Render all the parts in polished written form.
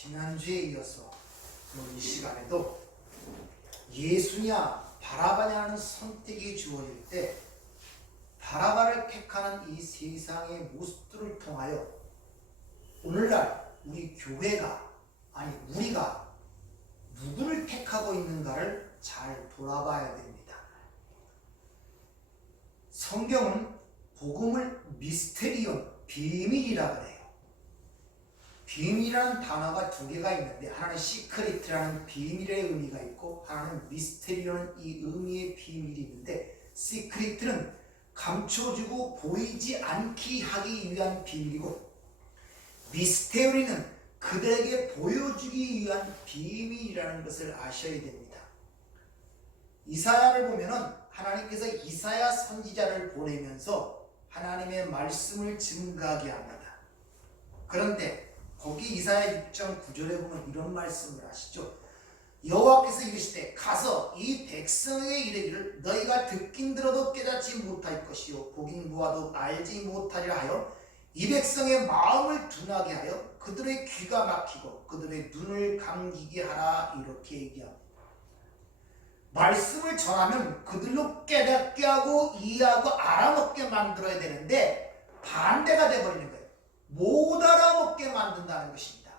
지난주에 이어서 이 시간에도 예수냐 바라바냐 하는 선택이 주어질 때 바라바를 택하는 이 세상의 모습들을 통하여 오늘날 우리 교회가 아니 우리가 누구를 택하고 있는가를 잘 돌아봐야 됩니다. 성경은 복음을 미스테리온, 비밀이라 그래요. 비밀이라는 단어가 두 개가 있는데 하나는 시크릿이라는 비밀의 의미가 있고 하나는 미스테리온 이 의미의 비밀이 있는데 시크릿은 감춰주고 보이지 않게 하기 위한 비밀이고 미스테리는 그들에게 보여주기 위한 비밀이라는 것을 아셔야 됩니다. 이사야를 보면은 하나님께서 이사야 선지자를 보내면서 하나님의 말씀을 증가하게 합니다. 그런데 거기 이사야 6장 9절에 보면 이런 말씀을 하시죠. 여호와께서 이르시되 가서 이 백성에게 이르기를 너희가 듣긴 들어도 깨닫지 못할 것이요 보긴 보아도 알지 못하리라 하여 이 백성의 마음을 둔하게 하여 그들의 귀가 막히고 그들의 눈을 감기게 하라 이렇게 얘기합니다. 말씀을 전하면 그들로 깨닫게 하고 이해하고 알아먹게 만들어야 되는데 반대가 돼버리는 거예요. 못 알아먹게 만든다는 것입니다.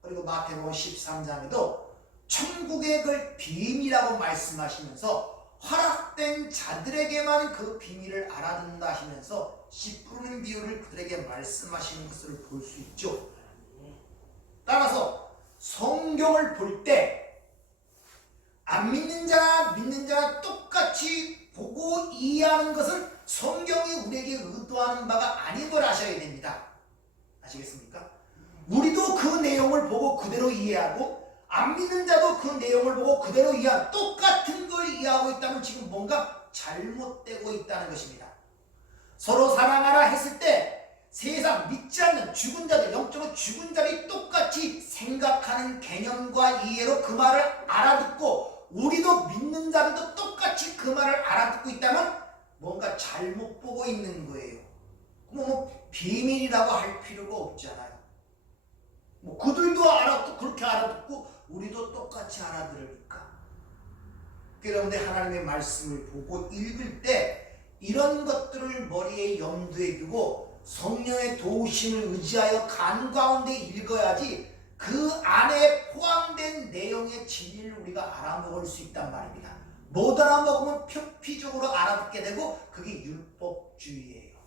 그리고 마태복음 13장에도 천국의 그 비밀이라고 말씀하시면서 허락된 자들에게만 그 비밀을 알아듣는다 하시면서 씨 뿌리는 비유를 그들에게 말씀하시는 것을 볼 수 있죠. 따라서 성경을 볼 때 안 믿는 자나 믿는 자나 똑같이 보고 이해하는 것은 성경이 우리에게 의도하는 바가 아닌 걸 아셔야 됩니다. 아시겠습니까? 우리도 그 내용을 보고 그대로 이해하고 안 믿는 자도 그 내용을 보고 그대로 이해하고 똑같은 걸 이해하고 있다면 지금 뭔가 잘못되고 있다는 것입니다. 서로 사랑하라 했을 때 세상 믿지 않는 죽은 자들, 영적으로 죽은 자들이 똑같이 생각하는 개념과 이해로 그 말을 알아듣고 우리도 믿는 자들도 똑같이 그 말을 알아듣고 있다면 뭔가 잘못 보고 있는 거예요. 뭐 비밀이라고 할 필요가 없잖아요. 뭐 그들도 알아듣고 그렇게 알아듣고 우리도 똑같이 알아들으니까. 그런데 하나님의 말씀을 보고 읽을 때 이런 것들을 머리에 염두에 두고 성령의 도우심을 의지하여 간 가운데 읽어야지 그 안에 포함된 내용의 진리를 우리가 알아먹을 수 있단 말입니다. 못 알아먹으면 표피적으로 알아듣게 되고 그게 율법주의예요.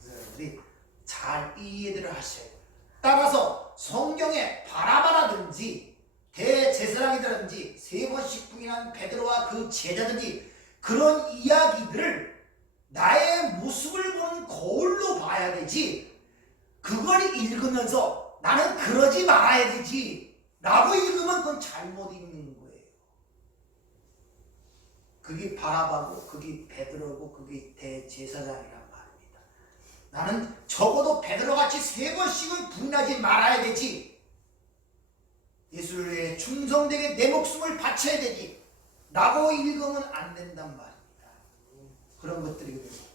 그래서 여러분들이 잘 이해를 하셔야 돼요. 따라서 성경에 바라바라든지 대제사장이라든지 세 번씩 부인한 베드로와 그 제자들이 그런 이야기들을 나의 모습을 보는 거울로 봐야 되지 그걸 읽으면서 나는 그러지 말아야 되지 라고 읽으면 그건 잘못 읽는 거예요. 그게 바라바고 그게 베드로고 그게 대제사장이란 말입니다. 나는 적어도 베드로같이 세 번씩은 부인하지 말아야 되지 예수를 위해 충성되게 내 목숨을 바쳐야 되지 라고 읽으면 안 된단 말입니다. 그런 것들이거든요.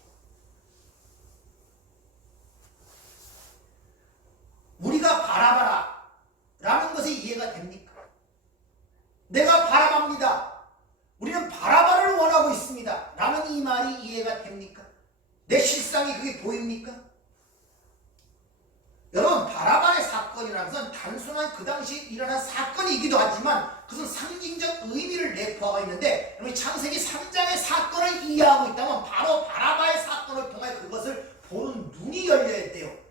우리가 바라바라 라는 것이 이해가 됩니까? 내가 바라봅니다. 우리는 바라바를 원하고 있습니다. 라는 이 말이 이해가 됩니까? 내 실상이 그게 보입니까? 여러분 바라바의 사건이라는 것은 단순한 그 당시에 일어난 사건이기도 하지만 그것은 상징적 의미를 내포하고 있는데 여러분 창세기 3장의 사건을 이해하고 있다면 바로 바라바의 사건을 통해 그것을 보는 눈이 열려야 돼요.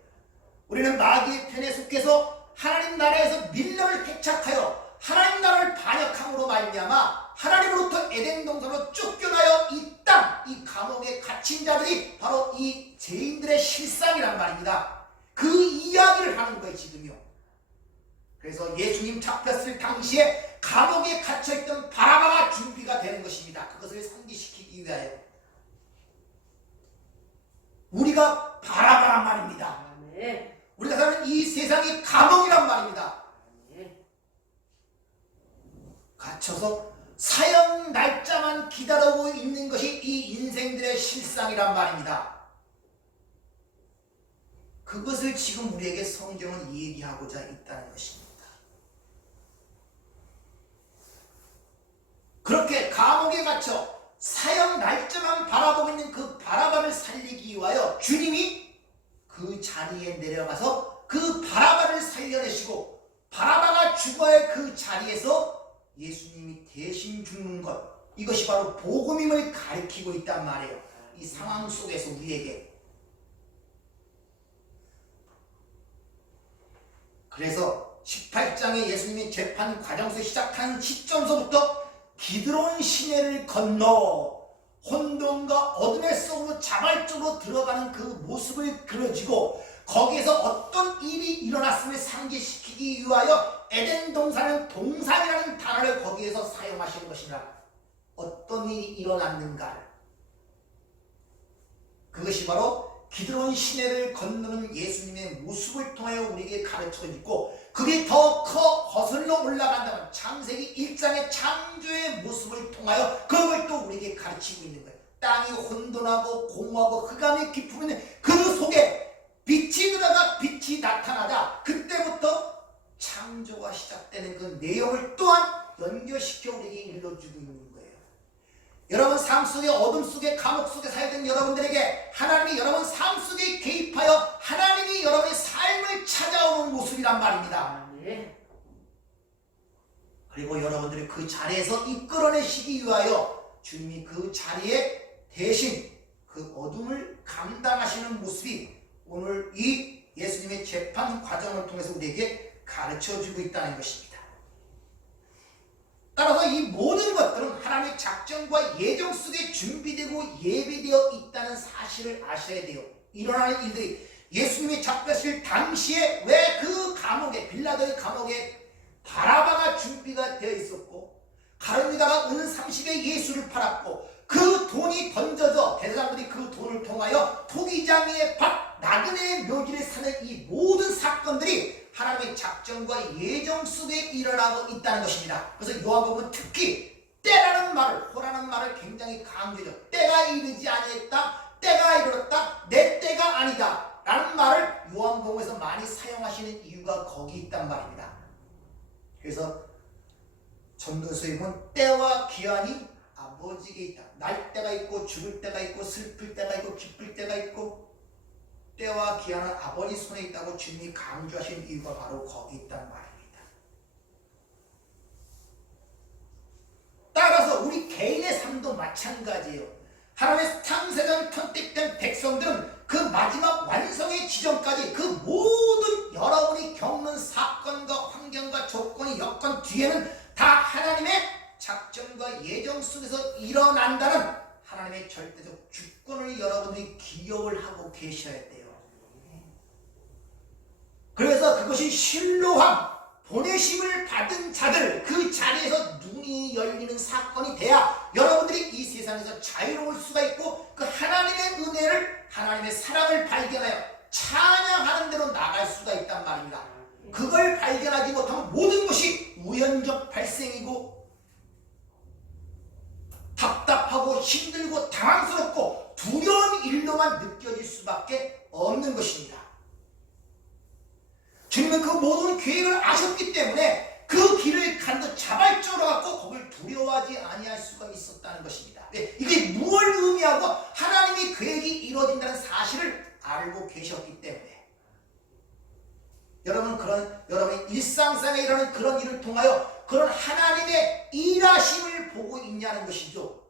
우리는 마귀의 편에 속해서 하나님 나라에서 밀림을 패착하여 하나님 나라를 반역함으로 말미암아 하나님으로부터 에덴 동산으로 쫓겨나여 이 땅, 이 감옥에 갇힌 자들이 바로 이 죄인들의 실상이란 말입니다. 그 이야기를 하는 거예요 지금요. 그래서 예수님 잡혔을 당시에 감옥에 갇혀있던 바라바가 준비가 되는 것입니다. 그것을 상기시키기 위하여 우리가 바라바란 말입니다. 우리가 사는 이 세상이 감옥이란 말입니다. 갇혀서 사형 날짜만 기다리고 있는 것이 이 인생들의 실상이란 말입니다. 그것을 지금 우리에게 성경은 얘기하고자 있다는 것입니다. 그렇게 감옥에 갇혀 사형 날짜만 바라보고 있는 그 바라바를 살리기 위하여 주님이 그 자리에 내려가서 그 바라바를 살려내시고 바라바가 죽어야 할 그 자리에서 예수님이 대신 죽는 것, 이것이 바로 복음임을 가리키고 있단 말이에요. 이 상황 속에서 우리에게. 그래서 18장에 예수님이 재판 과정에서 시작한 시점서부터 기드론 시내를 건너 혼돈과 어둠의 속으로 자발적으로 들어가는 그 모습을 그려지고, 거기에서 어떤 일이 일어났음을 상기시키기 위하여 에덴 동산은 동산이라는 단어를 거기에서 사용하시는 것이라. 어떤 일이 일어났는가, 그것이 바로 기드론 시내를 건너는 예수님의 모습을 통하여 우리에게 가르쳐주고, 그게 더 거슬러 올라간다면 창세기 1장의 창조의 모습을 통하여 그걸 또 우리에게 가르치고 있는 거예요. 땅이 혼돈하고 공허하고 흑암의 깊음이 있는 그 속에 빛이 들어가 빛이 나타나자 그때부터 창조가 시작되는 그 내용을 또한 연결시켜 우리에게 일러주고 있는 거예요. 여러분 삶 속에 어둠 속에 감옥 속에 살던 여러분들에게 하나님이 여러분 삶 속에 개입하여 하나님이 여러분의 삶을 찾아오는 모습이란 말입니다. 그리고 여러분들이 그 자리에서 이끌어내시기 위하여 주님이 그 자리에 대신 그 어둠을 감당하시는 모습이 오늘 이 예수님의 재판 과정을 통해서 우리에게 가르쳐주고 있다는 것입니다. 따라서 이 모든 것들은 하나님의 작정과 예정 속에 준비되고 예비되어 있다는 사실을 아셔야 돼요. 일어나는 일들이 예수님이 잡혀질 당시에 왜 그 감옥에, 빌라도의 감옥에 바라바가 준비가 되어 있었고, 가룟유다가 은 30에 예수를 팔았고, 그 돈이 던져져 대제사장들이 그 돈을 통하여 토기장의 밭 나그네의 묘지를 사는 이 모든 사건들이 하나님의 작정과 예정 속에 일어나고 있다는 것입니다. 그래서 요한복음은 특히 때라는 말을, 호라는 말을 굉장히 강조해요. 때가 이르지 아니했다, 때가 이르렀다, 내 때가 아니다 라는 말을 요한복음에서 많이 사용하시는 이유가 거기 있단 말입니다. 그래서 전도서에 보면 때와 기한이 아버지에게 있다. 날 때가 있고 죽을 때가 있고 슬플 때가 있고 기쁠 때가 있고 때와 기한은 아버지 손에 있다고 주님이 강조하신 이유가 바로 거기 있단 말입니다. 따라서 우리 개인의 삶도 마찬가지예요. 하나님의 창세전 선택된 백성들은 그 마지막 완성의 지점까지 그 모든 여러분이 겪는 사건과 환경과 조건이 여건 뒤에는 다 하나님의 작정과 예정 속에서 일어난다는 하나님의 절대적 주권을 여러분들이 기억을 하고 계셔야 돼요. 그래서 그것이 신로함, 보내심을 받은 자들, 그 자리에서 눈이 열리는 사건이 돼야 여러분들이 이 세상에서 자유로울 수가 있고, 그 하나님의 은혜를, 하나님의 사랑을 발견하여 찬양하는 대로 나갈 수가 있단 말입니다. 그걸 발견하지 못하면 모든 것이 우연적 발생이고 답답하고 힘들고 당황스럽고 두려운 일로만 느껴질 수밖에 없는 것입니다. 주님은 그 모든 계획을 아셨기 때문에 그 길을 간도 자발적으로 갖고 거기를 두려워하지 아니할 수가 있었다는 것입니다. 이게 무엇을 의미하고 하나님의 계획이 이루어진다는 사실을 알고 계셨기 때문에 여러분의 일상생활에 일어나는 그런 일을 통하여 그런 하나님의 일하심을 보고 있냐는 것이죠.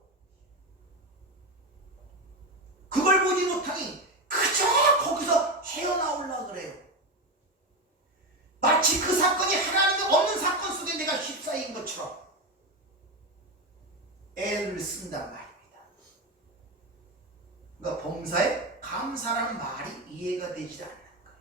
그걸 보지 못하니 그저 거기서 헤어나오려고 그래요. 마치 그 사건이 하나님이 없는 사건 속에 내가 휩싸인 것처럼 애를 쓴단 말입니다. 그러니까 봉사에 감사라는 말이 이해가 되지 않는 거예요.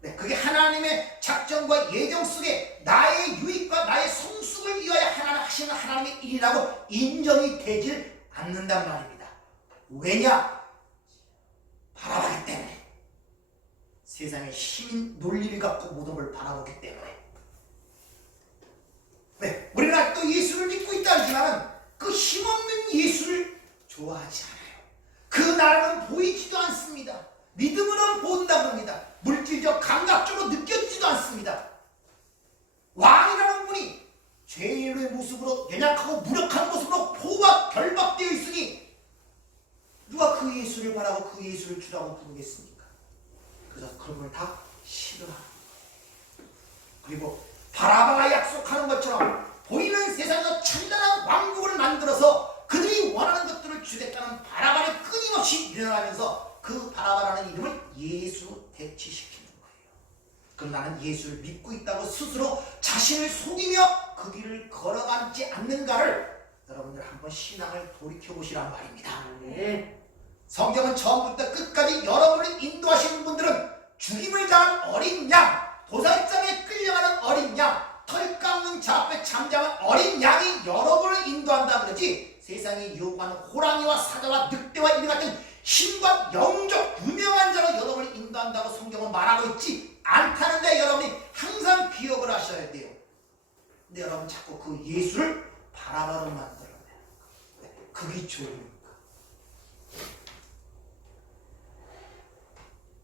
네, 그게 하나님의 작정과 예정 속에 나의 유익과 나의 성숙을 위하여 하시는 하나님의 일이라고 인정이 되질 않는단 말입니다. 왜냐? 바라보기 때문에. 세상의 힘인 논리를 갖고 모든 걸 바라보기 때문에. 네, 우리는 아직도 예수를 믿고 있다 하지만 그 힘없는 예수를 좋아하지 않아요. 그 나라는 보이지도 않습니다. 믿음으로는 본다 그럽니다. 물질적 감각적으로 느껴지지도 않습니다. 왕이라는 분이 죄인의 모습으로 연약하고 무력한 모습으로 포박 결박되어 있으니 누가 그 예수를 바라고 그 예수를 주라고 부르겠습니까? 그래서 그런 걸 다 싫어하는 거예요. 그리고 바라바가 약속하는 것처럼 보이는 세상에서 찬란한 왕국을 만들어서 그들이 원하는 것들을 주겠다는 바라바를 끊임없이 일어나면서 그 바라바라는 이름을 예수로 대치시키는 거예요. 그럼 나는 예수를 믿고 있다고 스스로 자신을 속이며 그 길을 걸어가지 않는가를 여러분들 한번 신앙을 돌이켜보시란 말입니다. 성경은 처음부터 끝까지 여러분을 인도하시는 분들은 죽임을 당한 어린 양, 도살장에 끌려가는 어린 양, 털 깎는 자 앞에 잠잠한 어린 양이 여러분을 인도한다 그러지 세상이 요구하는 호랑이와 사자와 늑대와 이와 같은 힘과 영적 유명한 자로 여러분을 인도한다고 성경은 말하고 있지 않다는데 여러분이 항상 기억을 하셔야 돼요. 근데 여러분 자꾸 그 예수를 바라바로 만들어내는 거예요. 그게 죄입니까?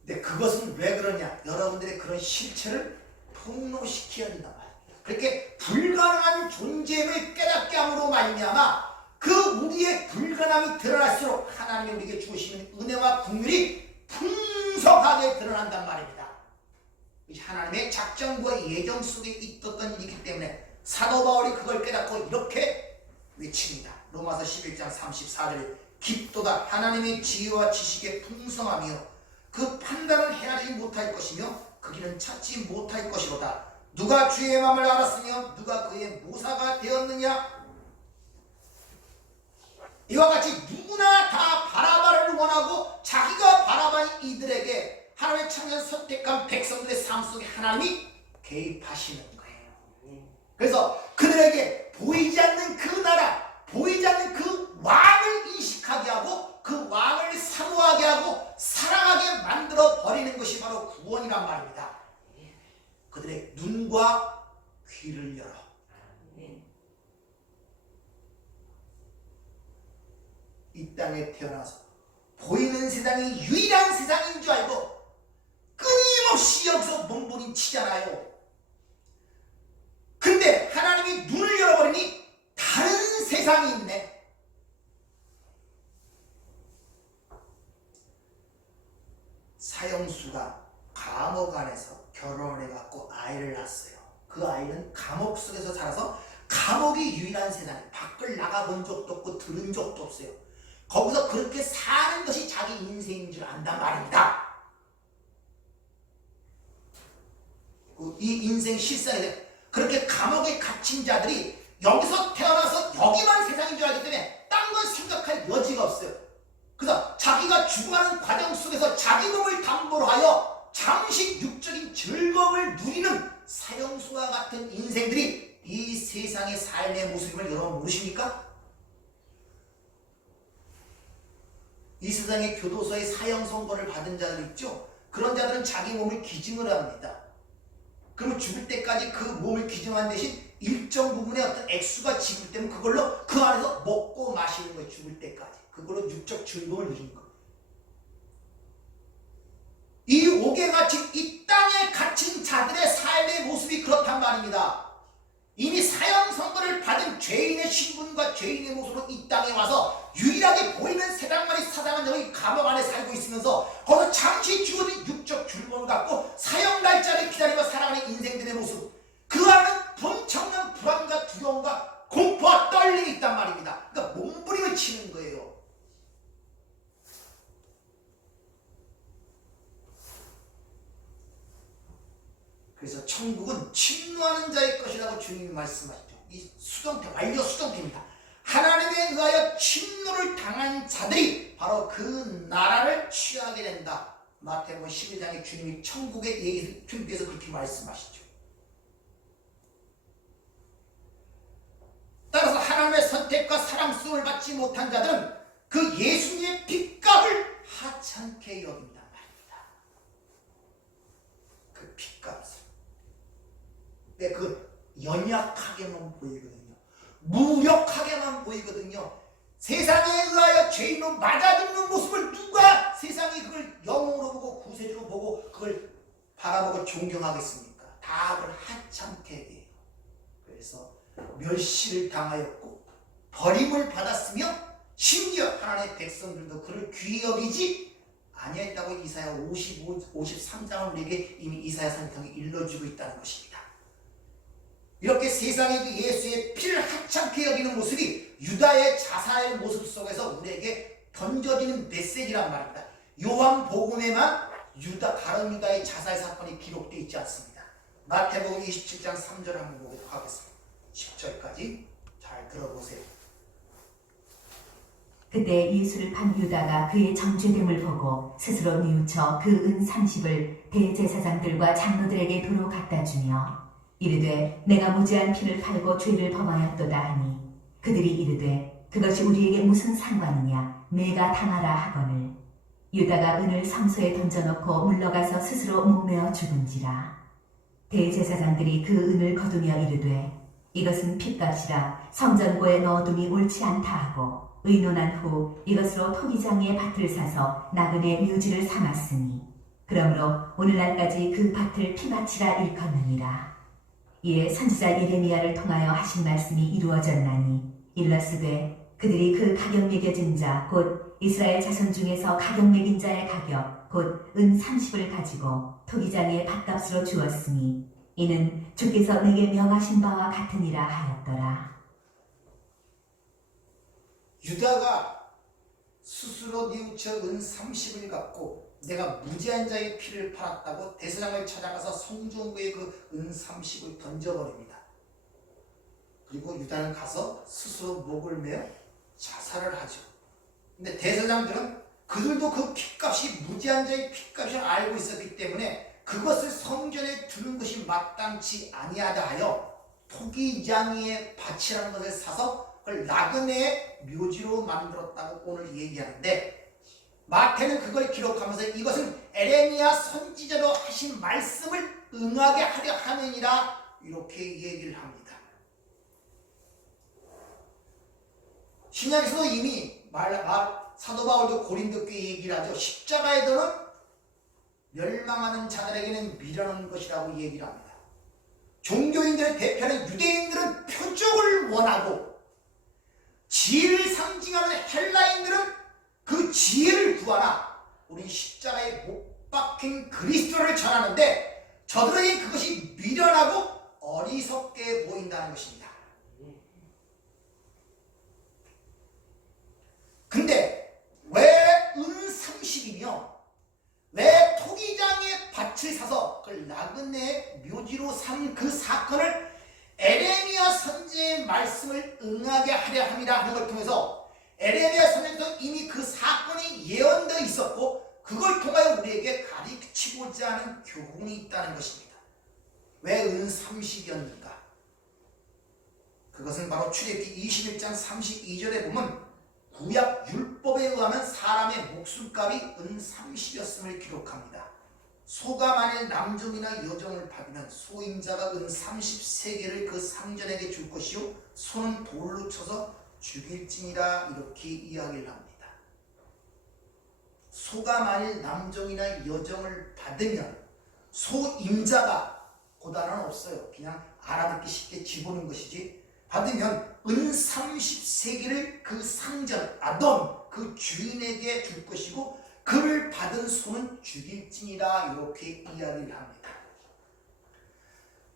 근데 그것은 왜 그러냐? 여러분들의 그런 실체를 폭로시켜야 된단 말이에요. 그렇게 불가능한 존재를 깨닫게 함으로 말미암아 그 우리의 불가능함이 드러날수록 하나님이 우리에게 주시는 은혜와 긍휼이 풍성하게 드러난단 말입니다. 하나님의 작정과 예정 속에 있었던 일이기 때문에 사도 바울이 그걸 깨닫고 이렇게 외칩니다. 로마서 11장 34절 깊도다 하나님의 지혜와 지식의 풍성하며 그 판단을 헤아리지 못할 것이며 그 길은 찾지 못할 것이로다. 누가 주의 마음을 알았으며 누가 그의 모사가 되었느냐? 이와 같이 누구나 다 바라바를 원하고 자기가 바라바인 이들에게 하나님의 창조한 선택한 백성들의 삶 속에 하나님이 개입하시는 거예요. 그래서 그들에게 보이지 않는 그 나라, 보이지 않는 그 왕을 인식하게 하고 그 왕을 사모하게 하고 사랑하게 만들어 버리는 것이 바로 구원이란 말입니다. 그들의 눈과 귀를 열어 이 땅에 태어나서 보이는 세상이 유일한 세상인 줄 알고 끊임없이 여기서 몸부림치잖아요. 근데 하나님이 눈을 열어버리니 다른 세상이 있네. 사형수가 감옥 안에서 결혼을 해갖고 아이를 낳았어요. 그 아이는 감옥 속에서 자라서 감옥이 유일한 세상이에요. 밖을 나가본 적도 없고 들은 적도 없어요. 거기서 그렇게 사는 것이 자기 인생인 줄 안단 말입니다. 이 인생 실상에 그렇게 감옥에 갇힌 자들이 여기서 태어나서 여기만 세상인 줄 알기 때문에 딴 건 생각할 여지가 없어요. 그래서 자기가 죽어가는 과정 속에서 자기 몸을 담보로 하여 잠시 육적인 즐거움을 누리는 사형수와 같은 인생들이 이 세상의 삶의 모습임을 여러분 모르십니까? 이 세상의 교도소에 사형 선고를 받은 자들 있죠? 그런 자들은 자기 몸을 기증을 합니다. 그러면 죽을 때까지 그 몸을 기증한 대신 일정 부분의 어떤 액수가 지급되면 그걸로 그 안에서 먹고 마시는 거예요. 죽을 때까지. 그걸로 육적 즐거움을 누리는 거예요. 이 옥에 갇힌 이 땅에 갇힌 자들의 삶의 모습이 그렇단 말입니다. 이미 사형 선고를 받은 죄인의 신분과 죄인의 모습으로 이 땅에 와서 유일하게 보이는 세상만이 사장한 여기 감옥 안에 살고 있으면서 거기서 잠시 주어진 육적 즐거움을 갖고 사형 날짜를 기다리며 살아가는 인생들의 모습, 그 안에는 엄청난 불안과 두려움과 공포와 떨림이 있단 말입니다. 그러니까 몸부림을 치는 거예요. 그래서 천국은 침노하는 자의 것이라고 주님이 말씀하시죠. 이 수동태, 완료 수동태입니다. 하나님에 의하여 침노를 당한 자들이 바로 그 나라를 취하게 된다. 마태복음 11장에 주님이 천국의 얘기를 준비해서 그렇게 말씀하시죠. 따라서 하나님의 선택과 사랑 속을 받지 못한 자들은 그 예수님의 핏값을 하찮게 여긴단 말입니다. 그 핏값을. 네, 그 연약하게만 보이거든요. 무력하게만 보이거든요. 세상에 의하여 죄인으로 맞아 죽는 모습을 누가 세상이 그걸 영웅으로 보고 구세주로 보고 그걸 바라보고 존경하겠습니까? 다 그걸 하찮게 해요. 그래서 멸시를 당하였고 버림을 받았으며 심지어 하나님의 백성들도 그를 귀히 여기지 아니했다고 이사야 53장을 우리에게 이미 이사야 선지자가 일러주고 있다는 것입니다. 이렇게 세상의 그 예수의 피를 하찮게 여기는 모습이 유다의 자살의 모습 속에서 우리에게 던져지는 메시지란 말입니다. 요한복음에만 다른 유다의 자살 사건이 기록되어 있지 않습니다. 마태복음 27장 3절 한번 보도록 하겠습니다. 10절까지 잘 들어보세요. 그때 예수를 판 유다가 그의 정죄됨을 보고 스스로 뉘우쳐 그 은 30을 대제사장들과 장로들에게 도로 갖다 주며 이르되 내가 무지한 피를 팔고 죄를 범하였도다 하니 그들이 이르되 그것이 우리에게 무슨 상관이냐 내가 당하라 하거늘 유다가 은을 성소에 던져놓고 물러가서 스스로 목매어 죽은지라. 대제사장들이 그 은을 거두며 이르되 이것은 핏값이라 성전고에 넣어둠이 옳지 않다 하고 의논한 후 이것으로 토기장의 밭을 사서 나그네 묘지를 삼았으니 그러므로 오늘날까지 그 밭을 피밭이라 일컫느니라. 이에 선지자 예레미야를 통하여 하신 말씀이 이루어졌나니 일러스되 그들이 그 가격 매겨진 자 곧 이스라엘 자손 중에서 가격 매긴 자의 가격 곧 은 30을 가지고 토기장의 밭값으로 주었으니 이는 주께서 내게 명하신 바와 같으니라 하였더라. 유다가 스스로 뉘우쳐 은 30을 갖고 내가 무지한 자의 피를 팔았다고 대제사장을 찾아가서 성전구에 그 은 30을 던져버립니다. 그리고 유다는 가서 스스로 목을 매어 자살을 하죠. 근데 대제사장들은 그들도 그 핏값이 무지한 자의 핏값을 알고 있었기 때문에 그것을 성전에 두는 것이 마땅치 아니하다 하여 토기장이의 밭이라는 것을 사서 그걸 나그네의 묘지로 만들었다고 오늘 얘기하는데 마태는 그걸 기록하면서 이것은 에레미야 선지자로 하신 말씀을 응하게 하려 함이니라 이렇게 얘기를 합니다. 신약에서도 이미 사도 바울도 고린도교에 얘기를 하죠. 십자가의 도는 멸망하는 자들에게는 미련한 것이라고 얘기를 합니다. 종교인들의 대표는 유대인들은 표적을 원하고 지혜를 상징하는 헬라인들은 그 지혜를 구하라 우리 십자가에 못 박힌 그리스도를 전하는데 저들에게 그것이 미련하고 어리석게 보인다는 것입니다. 근데 왜 은 30이며 왜 토기장의 밭을 사서 그걸 나그네 묘지로 삼은 그 사건을 에레미야 선지의 말씀을 응하게 하려 함이라 하는 걸 통해서 에레미야 선지에서 이미 그 사건이 예언되어 있었고 그걸 통하여 우리에게 가르치고자 하는 교훈이 있다는 것입니다. 왜 은 30이었는가? 그것은 바로 출애굽기 21장 32절에 보면 구약 율법에 의하면 사람의 목숨값이 은 30이었음을 기록합니다. 소가 만일 남종이나 여종을 받으면 소임자가 은 30세겔을 그 상전에게 줄 것이요 소는 돌로 쳐서 죽일지니라 이렇게 이야기를 합니다. 소가 만일 남종이나 여종을 받으면 소임자가 고단은 없어요. 그냥 알아듣기 쉽게 집어넣는 것이지 받으면 은 30세겔을 그 상전 아돈 그 주인에게 줄 것이고 그를 받은 소는 죽일지니라 이렇게 이야기를 합니다.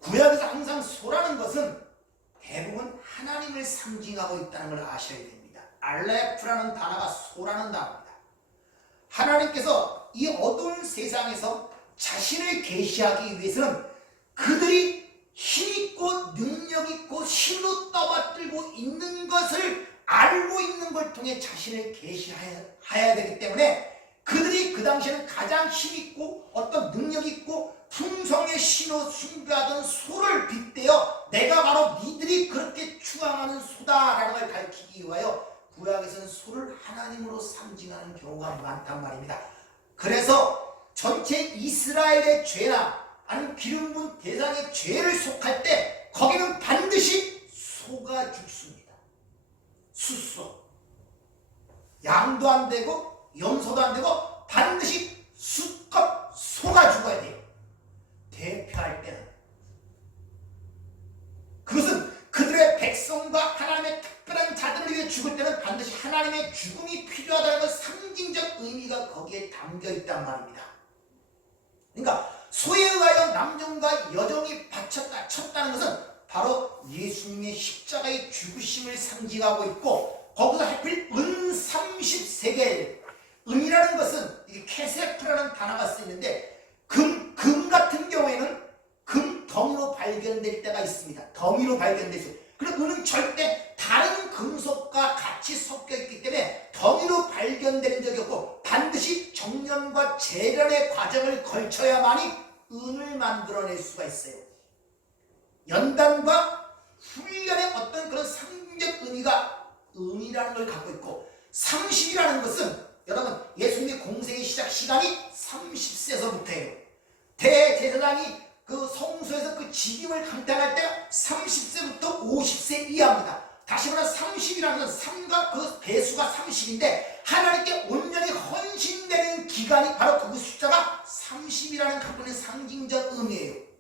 구약에서 항상 소라는 것은 대부분 하나님을 상징하고 있다는 걸 아셔야 됩니다. 알레프라는 단어가 소라는 단어입니다. 하나님께서 이 어두운 세상에서 자신을 계시하기 위해서는 그들이 힘있고 능력있고 힘으로 떠받들고 있는 것을 알고 있는 걸 통해 자신을 계시해야 되기 때문에 그들이 그 당시에는 가장 힘있고 어떤 능력있고 풍성의 신호 숭배하던 소를 빗대어 내가 바로 니들이 그렇게 추앙하는 소다라는 걸 가르치기 위하여 구약에서는 소를 하나님으로 상징하는 경우가 많단 말입니다. 그래서 전체 이스라엘의 죄나 아니면 기름 부은 대상의 죄를 속할 때 거기는 반드시 소가 죽습니다. 숫소. 양도 안 되고 염소도 안 되고 반드시 수컷 소가 죽어야 돼요. 대표할 때는. 그것은 그들의 백성과 하나님의 특별한 자들을 위해 죽을 때는 반드시 하나님의 죽음이 필요하다는 것, 상징적 의미가 거기에 담겨 있단 말입니다. 그러니까 소에 의하여 남종과 여종이 쳤다는 것은 바로 예수님의 십자가의 죽으심을 상징하고 있고, 거기서 하필 은 30세겔, 은이라는 것은 이게 케세프라는 단어가 쓰이는데, 금 같은 경우에는 금 덩이로 발견될 때가 있습니다. 덩이로 발견되죠. 그리고 은은 절대 다른 금속과 같이 섞여 있기 때문에 덩이로 발견되는 적이 없고, 반드시 정년과 재련의 과정을 걸쳐야만이 은을 만들어낼 수가 있어요. 연단과 훈련의 어떤 그런 상징적 의미가 은이라는 걸 갖고 있고, 30이라는 것은 여러분 예수님의 공생의 시작 시간이 30세서부터예요. 대제사장이 그 성소에서 그 직임을 감당할 때가 30세부터 50세 이하입니다. 다시 말해 30이라는 건 3과 그 배수가 30인데 하나님께 온전히 헌신되는 기간이 바로 그 숫자가 30이라는 갖고 있는 상징적 의미예요.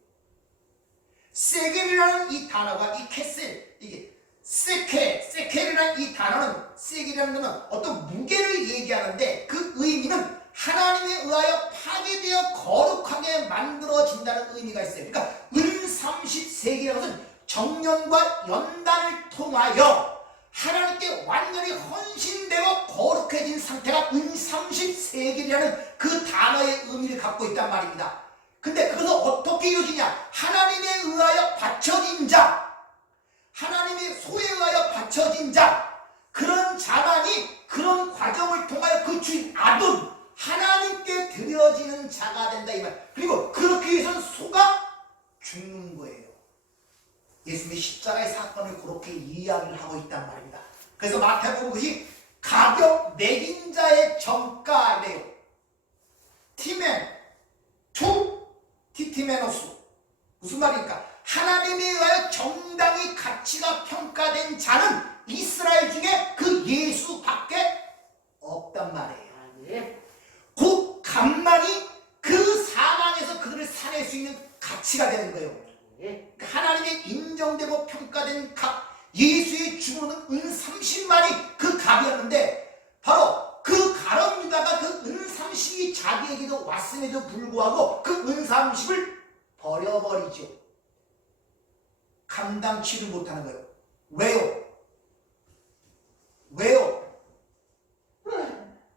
세겔이라는 이 단어가 이 케셀, 이게 세켈이라는 이 단어는, 세겔이라는 것은 어떤 무게를 얘기하는데 그 의미는 하나님에 의하여 파괴되어 거룩하게 만들어진다는 의미가 있어요. 그러니까 은 30세기라는 것은 정년과 연단을 통하여 하나님께 완전히 헌신되고 거룩해진 상태가 은 30세기라는 그 단어의 의미를 갖고 있단 말입니다. 근데 그것은 어떻게 이루어지냐? 하나님에 의하여 바쳐진 자, 하나님의 소에 의하여 바쳐진 자, 그런 자만이 그런 과정을 통하여 그 주인 아돈, 하나님께 드려지는 자가 된다 이 말. 그리고 그렇게 위해서는 소가 죽는 거예요. 예수님의 십자가의 사건을 그렇게 이야기를 하고 있단 말입니다. 그래서 마태복음 것이 가격 매긴 자의 정가래요. 티멘, 티티메노스. 무슨 말입니까? 하나님에 의하여 정당히 가치가 평가된 자는 이스라엘 중에 그 예수밖에 없단 말이에요. 그 값만이 그 사망에서 그들을 살릴 수 있는 가치가 되는 거예요. 하나님의 인정되고 평가된 값, 예수의 죽음은 은 30만이 그 값이었는데, 바로 그 가룟 유다가 그 은 30이 자기에게도 왔음에도 불구하고 그 은 30을 버려버리죠. 감당치를 못하는 거예요. 왜요?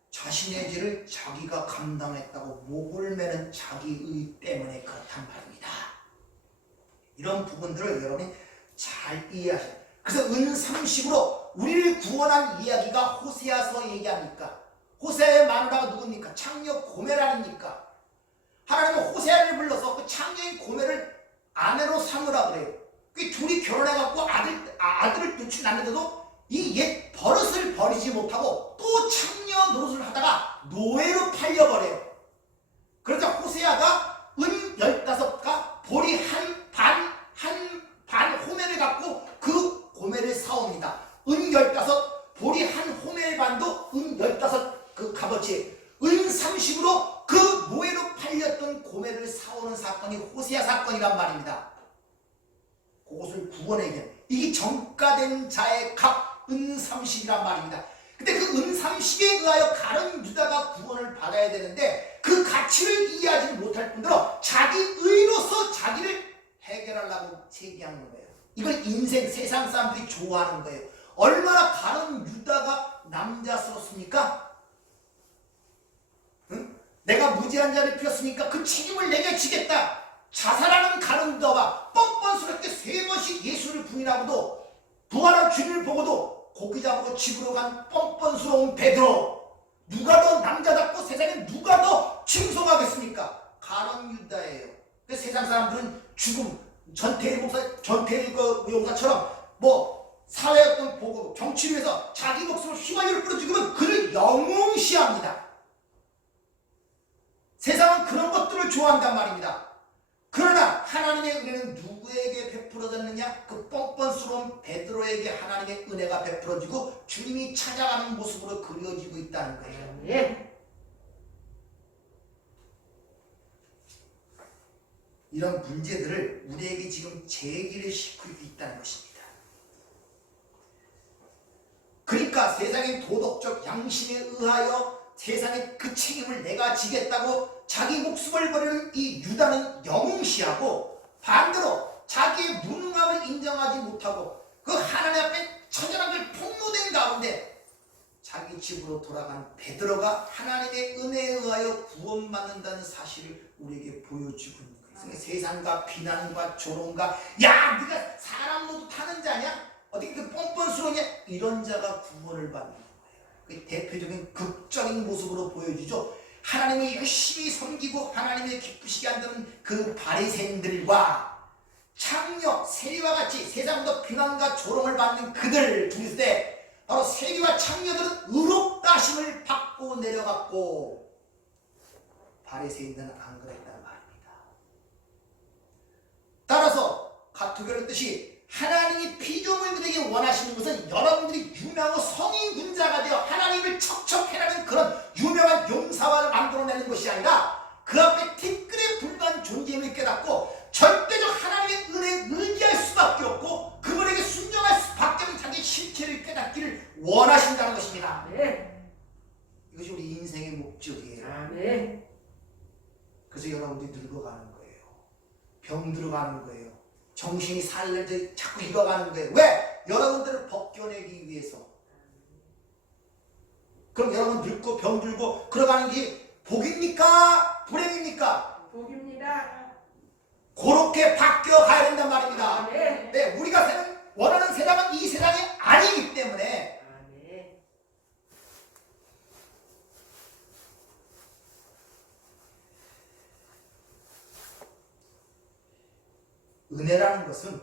자신의 죄를 자기가 감당했다고 목을 매는 자기의 때문에 그렇단 말입니다. 이런 부분들을 여러분이 잘 이해하셔야 돼요. 그래서 은 30으로 우리를 구원한 이야기가 호세아서 얘기합니까? 호세아의 마누라가 누굽니까? 창녀 고멜 아닙니까? 하나님은 호세아를 불러서 그 창녀인 고멜을 아내로 삼으라 그래요. 그 둘이 결혼해갖고 아들을 낳는데도 이 옛 버릇을 버리지 못하고 또 창녀 노릇을 하다가 노예로 팔려버려요. 그러자 호세아가 은 15가 보리 한 반 호멜을 갖고 그 고멜을 사옵니다. 은 15, 보리 한 호멜 반도 은 15 그 값어치, 은 30으로 그 노예로 팔렸던 고멜을 사오는 사건이 호세아 사건이란 말입니다. 그것을 구원해 얘기해요. 이게 정가된 자의 값, 은 30이란 말입니다. 근데 그 은 30에 의하여 가룟 유다가 구원을 받아야 되는데 그 가치를 이해하지 못할 뿐더러 자기 의로서 자기를 해결하려고 제기하는 거예요. 이걸 인생 세상 사람들이 좋아하는 거예요. 얼마나 가룟 유다가 남자스럽습니까? 응? 내가 무지한 자를 피웠으니까 그 책임을 내게 지겠다. 자살하는 가룟 유다와 뻔뻔스럽게 3번씩 예수를 부인하고도 부활한 주님을 보고도 고기 잡고 집으로 간 뻔뻔스러운 베드로. 누가 더 남자답고 세상에 누가 더 칭송하겠습니까? 가룟 유다예요. 세상 사람들은 죽음, 전태일 용사처럼 뭐 사회 어떤 보고 정치를 위해서 자기 목숨을 휘발유를 뿌려 죽으면 그를 영웅시합니다. 세상은 그런 것들을 좋아한단 말입니다. 그러나 하나님의 은혜는 누구에게 베풀어졌느냐? 그 뻔뻔스러운 베드로에게 하나님의 은혜가 베풀어지고 주님이 찾아가는 모습으로 그려지고 있다는 거예요. 이런 문제들을 우리에게 지금 제기를 시키고 있다는 것입니다. 그러니까 세상의 도덕적 양심에 의하여 세상의 그 책임을 내가 지겠다고 자기 목숨을 버리는 이 유다는 영웅시하고, 반대로 자기의 무능함을 인정하지 못하고 그 하나님 앞에 처절하게 폭로된 가운데 자기 집으로 돌아간 베드로가 하나님의 은혜에 의하여 구원받는다는 사실을 우리에게 보여주고 있는 거예요. 세상과 비난과 조롱과 야 네가 사람 노릇하는 자냐, 어떻게 그 뻔뻔스러우냐, 이런 자가 구원을 받는 거예요. 그 대표적인 극적인 모습으로 보여주죠. 하나님을 열심히 섬기고 하나님을 기쁘시게 한다는 그 바리새인들과 창녀 세리와 같이 세상도 비난과 조롱을 받는 그들 중에 때, 바로 세리와 창녀들은 의롭다 하심을 받고 내려갔고 바리새인들은 안 그랬다는 말입니다. 따라서 가토교의 뜻이, 하나님이 피조물들에게 원하시는 것은 여러분들이 유명하고 성인 군자가 되어 하나님을 척척해라는 그런 유명한 용사화를 만들어내는 것이 아니라 그 앞에 티끌에 불과한 존재임을 깨닫고 절대적 하나님의 은혜에 의지할 수밖에 없고 그분에게 순종할 수밖에 없는 자기의 실체를 깨닫기를 원하신다는 것입니다. 네. 이것이 우리 인생의 목적이에요. 네. 그래서 여러분들이 늙어가는 거예요. 병 들어가는 거예요. 정신이 살려져 자꾸 익어가는 거예요. 왜? 여러분들을 벗겨내기 위해서. 그럼 여러분 늙고 병 들고 그러가는 게 복입니까? 불행입니까? 복입니다. 그렇게 바뀌어가야 된단 말입니다. 네. 네, 우리가 원하는 세상은 이 세상이 아니기 때문에 네. 은혜라는 것은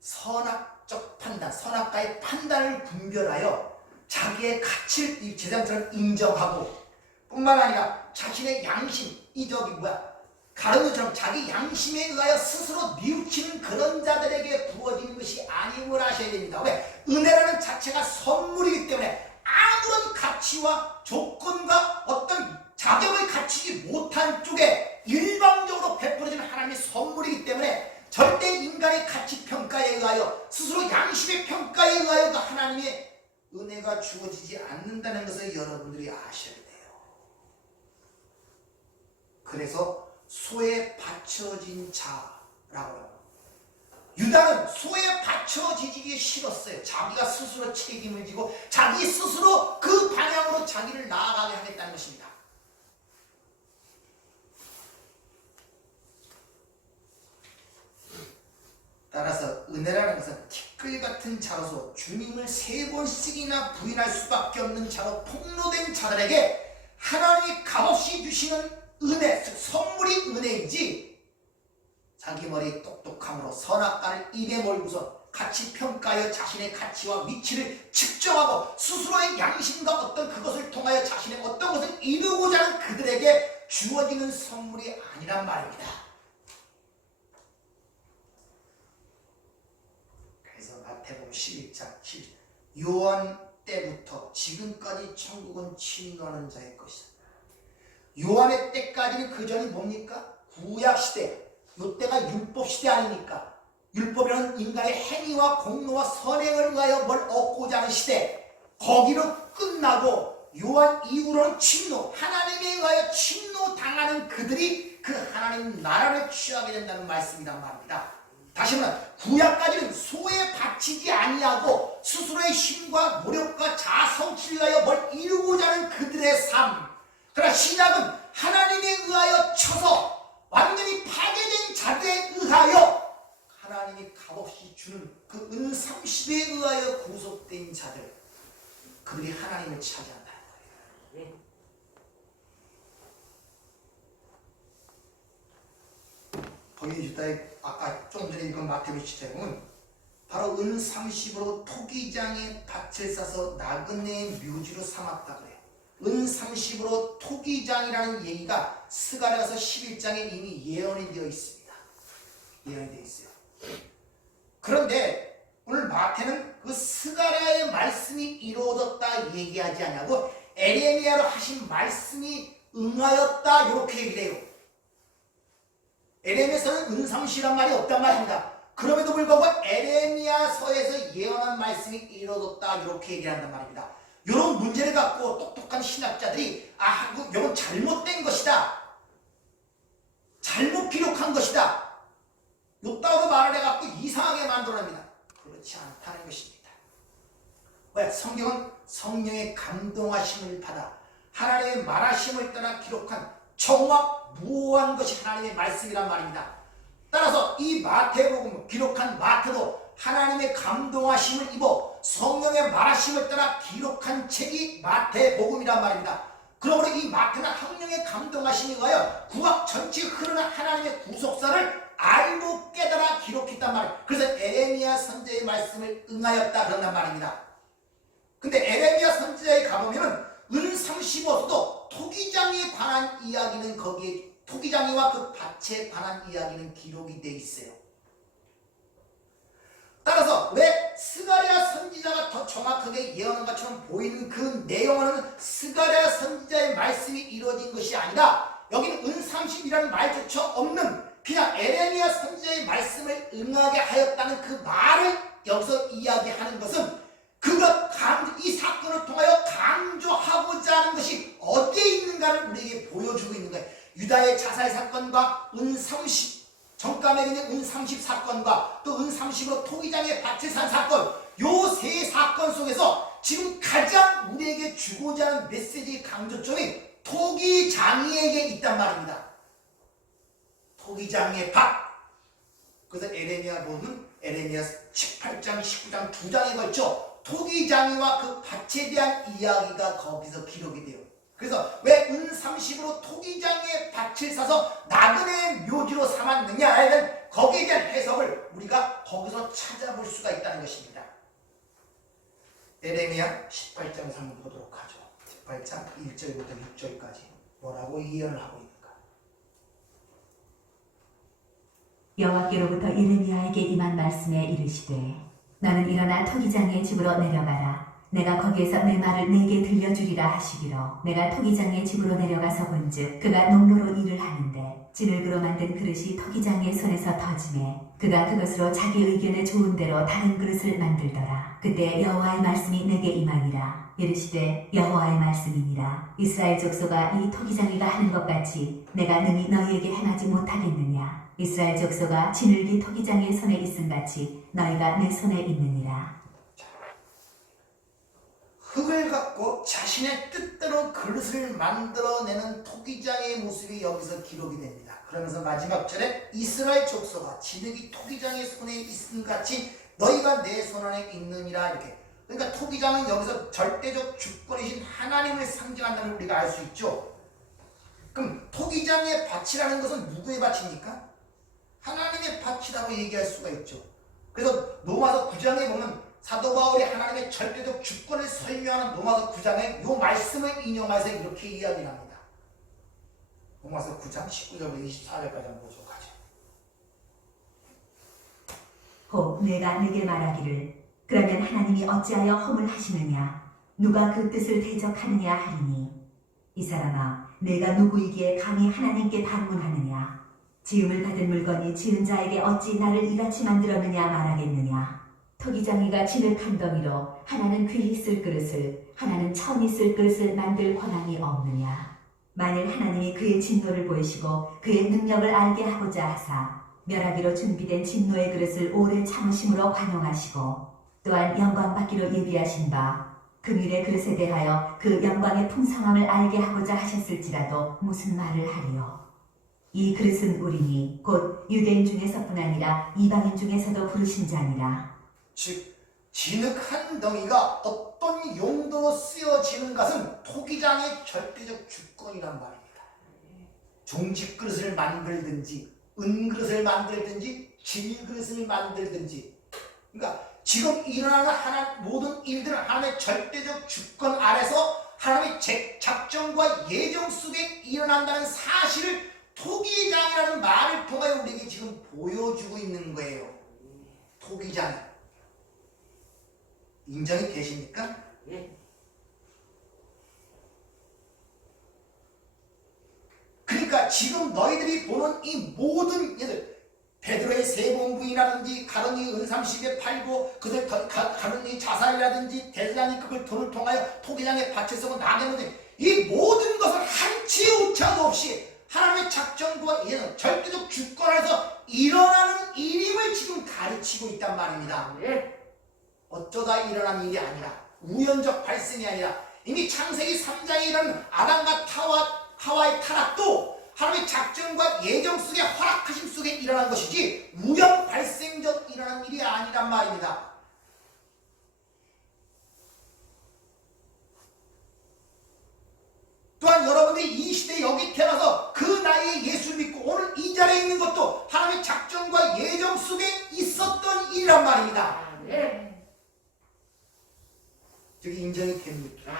선악적 판단, 선악과의 판단을 분별하여 자기의 가치를 이 제장처럼 인정하고 뿐만 아니라 자신의 양심, 가르누처럼 자기 양심에 의하여 스스로 뉘우치는 그런 자들에게 부어지는 것이 아님을 아셔야 됩니다. 왜? 은혜라는 자체가 선물이기 때문에 아무런 가치와 조건과 어떤 자격을 갖추지 못한 쪽에 일방적으로 베풀어지는 하나님의 선물이기 때문에 절대 인간의 가치 평가에 의하여 스스로 양심의 평가에 의하여 그 하나님의 은혜가 주어지지 않는다는 것을 여러분들이 아셔야 돼요. 그래서 소에 받쳐진 자라고 해요. 유다는 소에 받쳐지기 싫었어요. 자기가 스스로 책임을 지고 자기 스스로 그 방향으로 자기를 나아가게 하겠다는 것입니다. 따라서 은혜라는 것은 티끌 같은 자로서 주님을 3번씩이나 부인할 수밖에 없는 자로 폭로된 자들에게 하나님이 값없이 주시는 은혜, 즉 선물이 은혜이지, 자기 머리 똑똑함으로 선악과를 입에 몰고서 가치 평가하여 자신의 가치와 위치를 측정하고 스스로의 양심과 어떤 그것을 통하여 자신의 어떤 것을 이루고자 하는 그들에게 주어지는 선물이 아니란 말입니다. 그래서 마태복음 11장 7절, 요한 때부터 지금까지 천국은 침노하는 자의 것이다. 요한의 때까지는 그 전이 뭡니까? 구약시대, 요때가 율법시대 아닙니까? 율법이라는 인간의 행위와 공로와 선행을 위하여 뭘 얻고자 하는 시대, 거기로 끝나고 요한 이후로는 침노, 하나님에 의하여 침노당하는 그들이 그 하나님 나라를 취하게 된다는 말씀이란 말입니다. 다시 말하면 구약까지는 소에 바치지 아니하고 스스로의 힘과 노력과 자성취를 위하여 뭘 이루고자 하는 그들의 삶, 그러나 신약은 하나님에 의하여 쳐서 완전히 파괴된 자들에 의하여 하나님이 값없이 주는 그 은 30에 의하여 구속된 자들, 그들이 하나님을 차지한다는 거예요. 거기 주다에 아까 좀 전에 읽은 마태복음 17장은 바로 은 30으로 토기장에 밭을 싸서 나그네의 묘지로 삼았다 그래요. 은 30으로 토기장이라는 얘기가 스가랴서 11장에 이미 예언이 되어 있습니다. 예언이 되어 있어요. 그런데 오늘 마태는 그 스가랴의 말씀이 이루어졌다 얘기하지 않냐고 에레미야로 하신 말씀이 응하였다 이렇게 얘기를 해요. 에레미야서는 은삼시란 말이 없단 말입니다. 그럼에도 불구하고 에레미야서에서 예언한 말씀이 이루어졌다 이렇게 얘기를 한단 말입니다. 이런 문제를 갖고 똑똑한 신학자들이 이건 잘못된 것이다, 잘못 기록한 것이다, 요따로 말을 해갖고 이상하게 만들어냅니다. 그렇지 않다는 것입니다. 왜? 성경은 성령의 감동하심을 받아 하나님의 말하심을 따라 기록한 정확무오한 것이 하나님의 말씀이란 말입니다. 따라서 이 마태복음 기록한 마태도 하나님의 감동하심을 입어 성령의 말하심을 따라 기록한 책이 마태복음이란 말입니다. 그러므로 이 마태는 성령의 감동하심에 의하여 구약 전체에 흐르는 하나님의 구속사를 알고 깨달아 기록했단 말이에요. 그래서 에레미야 선지자의 말씀을 응하였다 그런단 말입니다. 근데 에레미야 선지자에 가보면은 은35서도 토기장에 관한 이야기는 거기에 토기장이와 그 밭에 관한 이야기는 기록이 돼 있어요. 따라서 왜 스가랴 선지자가 더 정확하게 예언한 것처럼 보이는 그 내용은 스가랴 선지자의 말씀이 이루어진 것이 아니라 여기는 은30이라는 말조차 없는 그냥 에레미야 선지자의 말씀을 응하게 하였다는 그 말을 여기서 이야기하는 것은 이 사건을 통하여 강조하고자 하는 것이 어디에 있는가를 우리에게 보여주고 있는 거예요. 유다의 자살 사건과 은30 정가맥 있는 은30 사건과 또 은30으로 토기장의 밭을 산 사건, 요 세 사건 속에서 지금 가장 우리에게 주고자 하는 메시지 강조점이 토기장이에게 있단 말입니다. 토기장의 밭. 그래서 에레미야 보면 에레미야 18장, 19장 두 장에 걸쳐 토기장이와 그 밭에 대한 이야기가 거기서 기록이 돼요. 그래서 왜 은30으로 토기장의 밭을 사서 나그네의 묘지로 삼았느냐에는 거기에 대한 해석을 우리가 거기서 찾아볼 수가 있다는 것입니다. 에레미야 18장에서 한번 보도록 하죠. 18장 1절부터 6절까지 뭐라고 예언을 하고 있는가. 여호와께로부터 예레미야에게 임한 말씀에 이르시되 너는 일어나 토기장의 집으로 내려가라. 내가 거기에서 내 말을 내게 들려주리라 하시기로 내가 토기장의 집으로 내려가서 본즉 그가 농로로 일을 하는데 진흙으로 만든 그릇이 토기장의 손에서 터지매 그가 그것으로 자기 의견에 좋은 대로 다른 그릇을 만들더라. 그때 여호와의 말씀이 내게 임하니라. 이르시되 여호와의 말씀이니라. 이스라엘 족속아 이 토기장이가 하는 것 같이 내가 능히 너희에게 행하지 못하겠느냐. 이스라엘 족속아 진흙이 토기장의 손에 있음같이 너희가 내 손에 있느니라. 흙을 갖고 자신의 뜻대로 그릇을 만들어내는 토기장의 모습이 여기서 기록이 됩니다. 그러면서 마지막 절에 이스라엘 족속아 진흙이 토기장의 손에 있음같이 너희가 내 손 안에 있느니라 이렇게. 그러니까 토기장은 여기서 절대적 주권이신 하나님을 상징한다는 걸 우리가 알 수 있죠. 그럼 토기장의 밭이라는 것은 누구의 밭입니까? 하나님의 밭이라고 얘기할 수가 있죠. 그래서 로마서 9장에 보면 사도 바울이 하나님의 절대적 주권을 설명하는 로마서 9장에 이 말씀을 인용해서 이렇게 이야기를 합니다. 로마서 9장 19절부터 24절까지 한번 보도록 하죠. 혹 내가 네게 말하기를 그러면 하나님이 어찌하여 허물 하시느냐 누가 그 뜻을 대적하느냐 하리니 이 사람아 내가 누구이기에 감히 하나님께 반문하느냐 지음을 받은 물건이 지은 자에게 어찌 나를 이같이 만들었느냐 말하겠느냐 토기장이가 진흙 한 덩이로 하나는 귀히 쓸 그릇을 하나는 천이 쓸 그릇을 만들 권한이 없느냐 만일 하나님이 그의 진노를 보이시고 그의 능력을 알게 하고자 하사 멸하기로 준비된 진노의 그릇을 오래 참으심으로 관용하시고 또한 영광 받기로 예비하신 바 금일의 그릇에 대하여 그 영광의 풍성함을 알게 하고자 하셨을지라도 무슨 말을 하리요. 이 그릇은 우리니 곧 유대인 중에서뿐 아니라 이방인 중에서도 부르신 자니라. 즉 진흙 한 덩이가 어떤 용도로 쓰여지는 것은 토기장의 절대적 주권이란 말입니다. 종직 그릇을 만들든지 은그릇을 만들든지 질그릇을 만들든지 그러니까 지금 일어나는 모든 일들은 하나님의 절대적 주권 아래서 하나님의 작정과 예정 속에 일어난다는 사실을 토기장이라는 말을 통하여 우리에게 지금 보여주고 있는 거예요. 토기장 인정이 되십니까? 예. 그러니까 그러니까 지금 너희들이 보는 이 모든 예들, 베드로의 세 번 부인이라든지 가론이 은 30에 팔고 그들 가론이 자살이라든지 대장이 그걸 돈을 통하여 토기장에 바쳐서 나게는 이 모든 것을 한치의 오차도 없이 하나님의 작정과 예는 절대적 주권에서 일어나는 일임을 지금 가르치고 있단 말입니다. 어쩌다 일어난 일이 아니라 우연적 발생이 아니라 이미 창세기 3장에 일어난 아담과 하와의 타락도 하나님의 작정과 예정 속에 허락하심 속에 일어난 것이지 우연 발생적 일어난 일이 아니란 말입니다. 또한 여러분들이 이 시대에 여기 태어나서 그 나이에 예수 믿고 오늘 이 자리에 있는 것도 하나님의 작정과 예정 속에 있었던 일이란 말입니다. 저기 인정이 됩니까?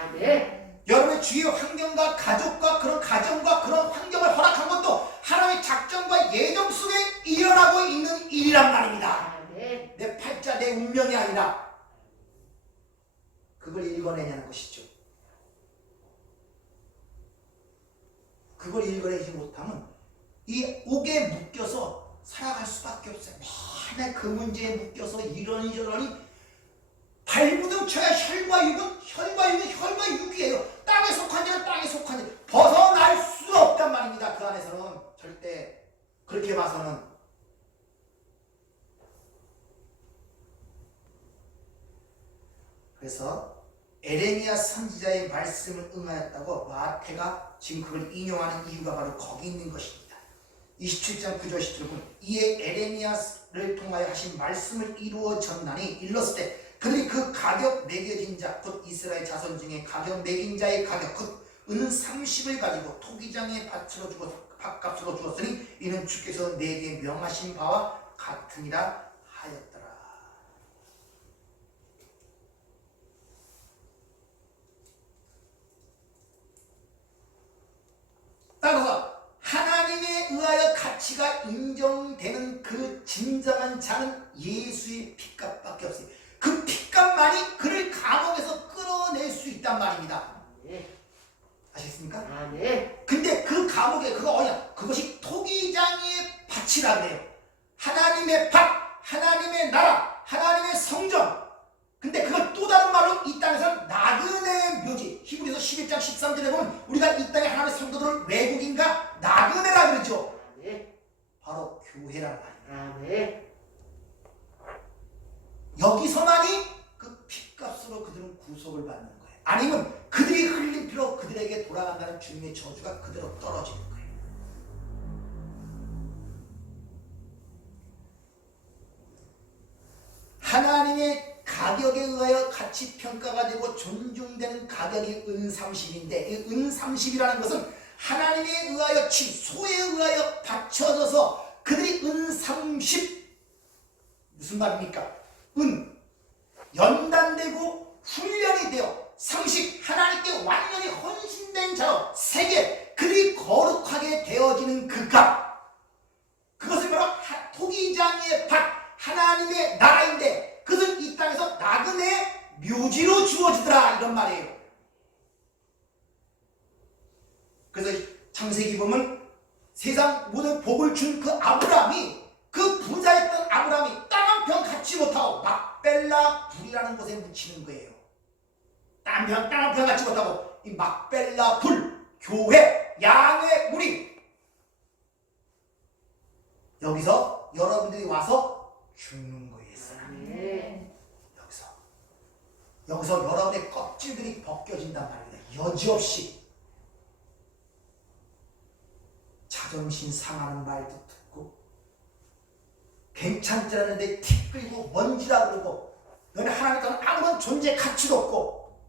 여러분의 주위의 환경과 가족과 그런 가정과 그런 환경을 허락한 것도 하나님의 작정과 예정 속에 일어나고 있는 일이란 말입니다. 내 팔자, 내 운명이 아니라 그걸 읽어내냐는 것이죠. 그걸 읽어내지 못하면 이 옥에 묶여서 살아갈 수밖에 없어요. 맨날 그 문제에 묶여서 이러니 저러니 발부둥 쳐야 혈과 육은 혈과 육이에요. 땅에 속한 자는 땅에 속한 자 벗어날 수 없단 말입니다. 그 안에서는 절대 그렇게 봐서는. 그래서 에레미야 선지자의 말씀을 응하였다고 마태가 지금 그걸 인용하는 이유가 바로 거기 있는 것입니다. 27장 9절 10절 보면 이에 에레미야를 통하여 하신 말씀을 이루어졌나니 일렀을 때 그들이 그 가격 매겨진 자 곧 이스라엘 자손 중에 가격 매긴 자의 가격 곧 은 30을 가지고 토기장에 밭값으로 주었으니 이는 주께서 내게 명하신 바와 같으니라 하였더라. 따라서 하나님에 의하여 가치가 인정되는 그 진정한 자는 예수의 피값밖에 없어요. 그 피값만이 그를 감옥에서 끌어낼 수 있단 말입니다. 아시겠습니까? 근데 그 감옥에 그거 어디야? 그것이 토기장의 밭이라 그래요. 하나님의 밭, 하나님의 나라, 하나님의 성전. 근데 그걸 또 다른 말로 이 땅에서 나그네 묘지. 히브리서 11장 13절에 보면 우리가 이 땅에 하나님의 성도들을 외국인과 나그네라 그러죠. 바로 교회란 말이에요. 여기서만이 그 핏값으로 그들은 구속을 받는 거예요. 아니면 그들이 흘린 피로 그들에게 돌아간다는 주님의 저주가 그대로 떨어지는 거예요. 하나님의 가격에 의하여 가치 평가가 되고 존중되는 가격이 은 30인데 이 은 30이라는 것은 하나님에 의하여 소에 의하여 받쳐져서 그들이 은 30 무슨 말입니까? 연단되고 훈련이 되어 30 하나님께 완전히 헌신된 자로 세계 그들이 거룩하게 되어지는 그 값 그것을 바로 토기장의 밭 하나님의 나라인데 그것은 이 땅에서 나그네 묘지로 주어지더라 이런 말이에요. 그래서 창세기 보면 세상 모든 복을 준 그 아브라함이 그 부자였던 아브라함이 땅 한 평 갖지 못하고 막벨라 불이라는 곳에 묻히는 거예요. 땅 한 평 갖지 못하고 이 막벨라 불, 교회, 양의 무리 여기서 여러분들이 와서 죽는 거예요. 여기서 여러분의 껍질들이 벗겨진단 말입니다. 여지없이 자존심 상하는 말도 듣고 괜찮지 않은데 틱 끌고 먼지라 그러고 너네 하나님께는 아무런 존재 가치도 없고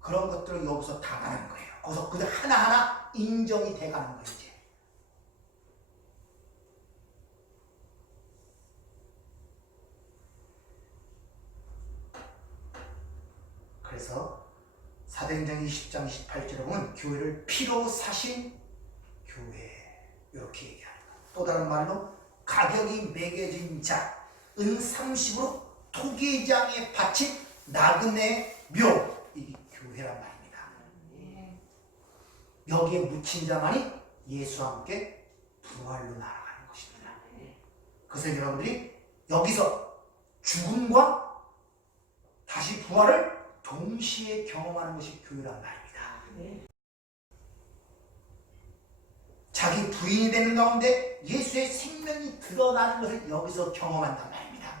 그런 것들을 여기서 당하는 거예요. 거기서 그들 하나하나 인정이 돼가는 거예요. 이제 그래서 사도행전 20장 28절에 보면 교회를 피로 사신 교회 이렇게 얘기하는 거예요. 또 다른 말로 가격이 매겨진 자 은 30으로 토기장에 바친 나그네 묘 이 교회란 말입니다. 여기에 묻힌 자만이 예수와 함께 부활로 날아가는 것입니다. 그래서 여러분들이 여기서 죽음과 다시 부활을 동시에 경험하는 것이 교회란 말입니다. 자기 부인이 되는 가운데 예수의 생명이 드러나는 것을 여기서 경험한단 말입니다.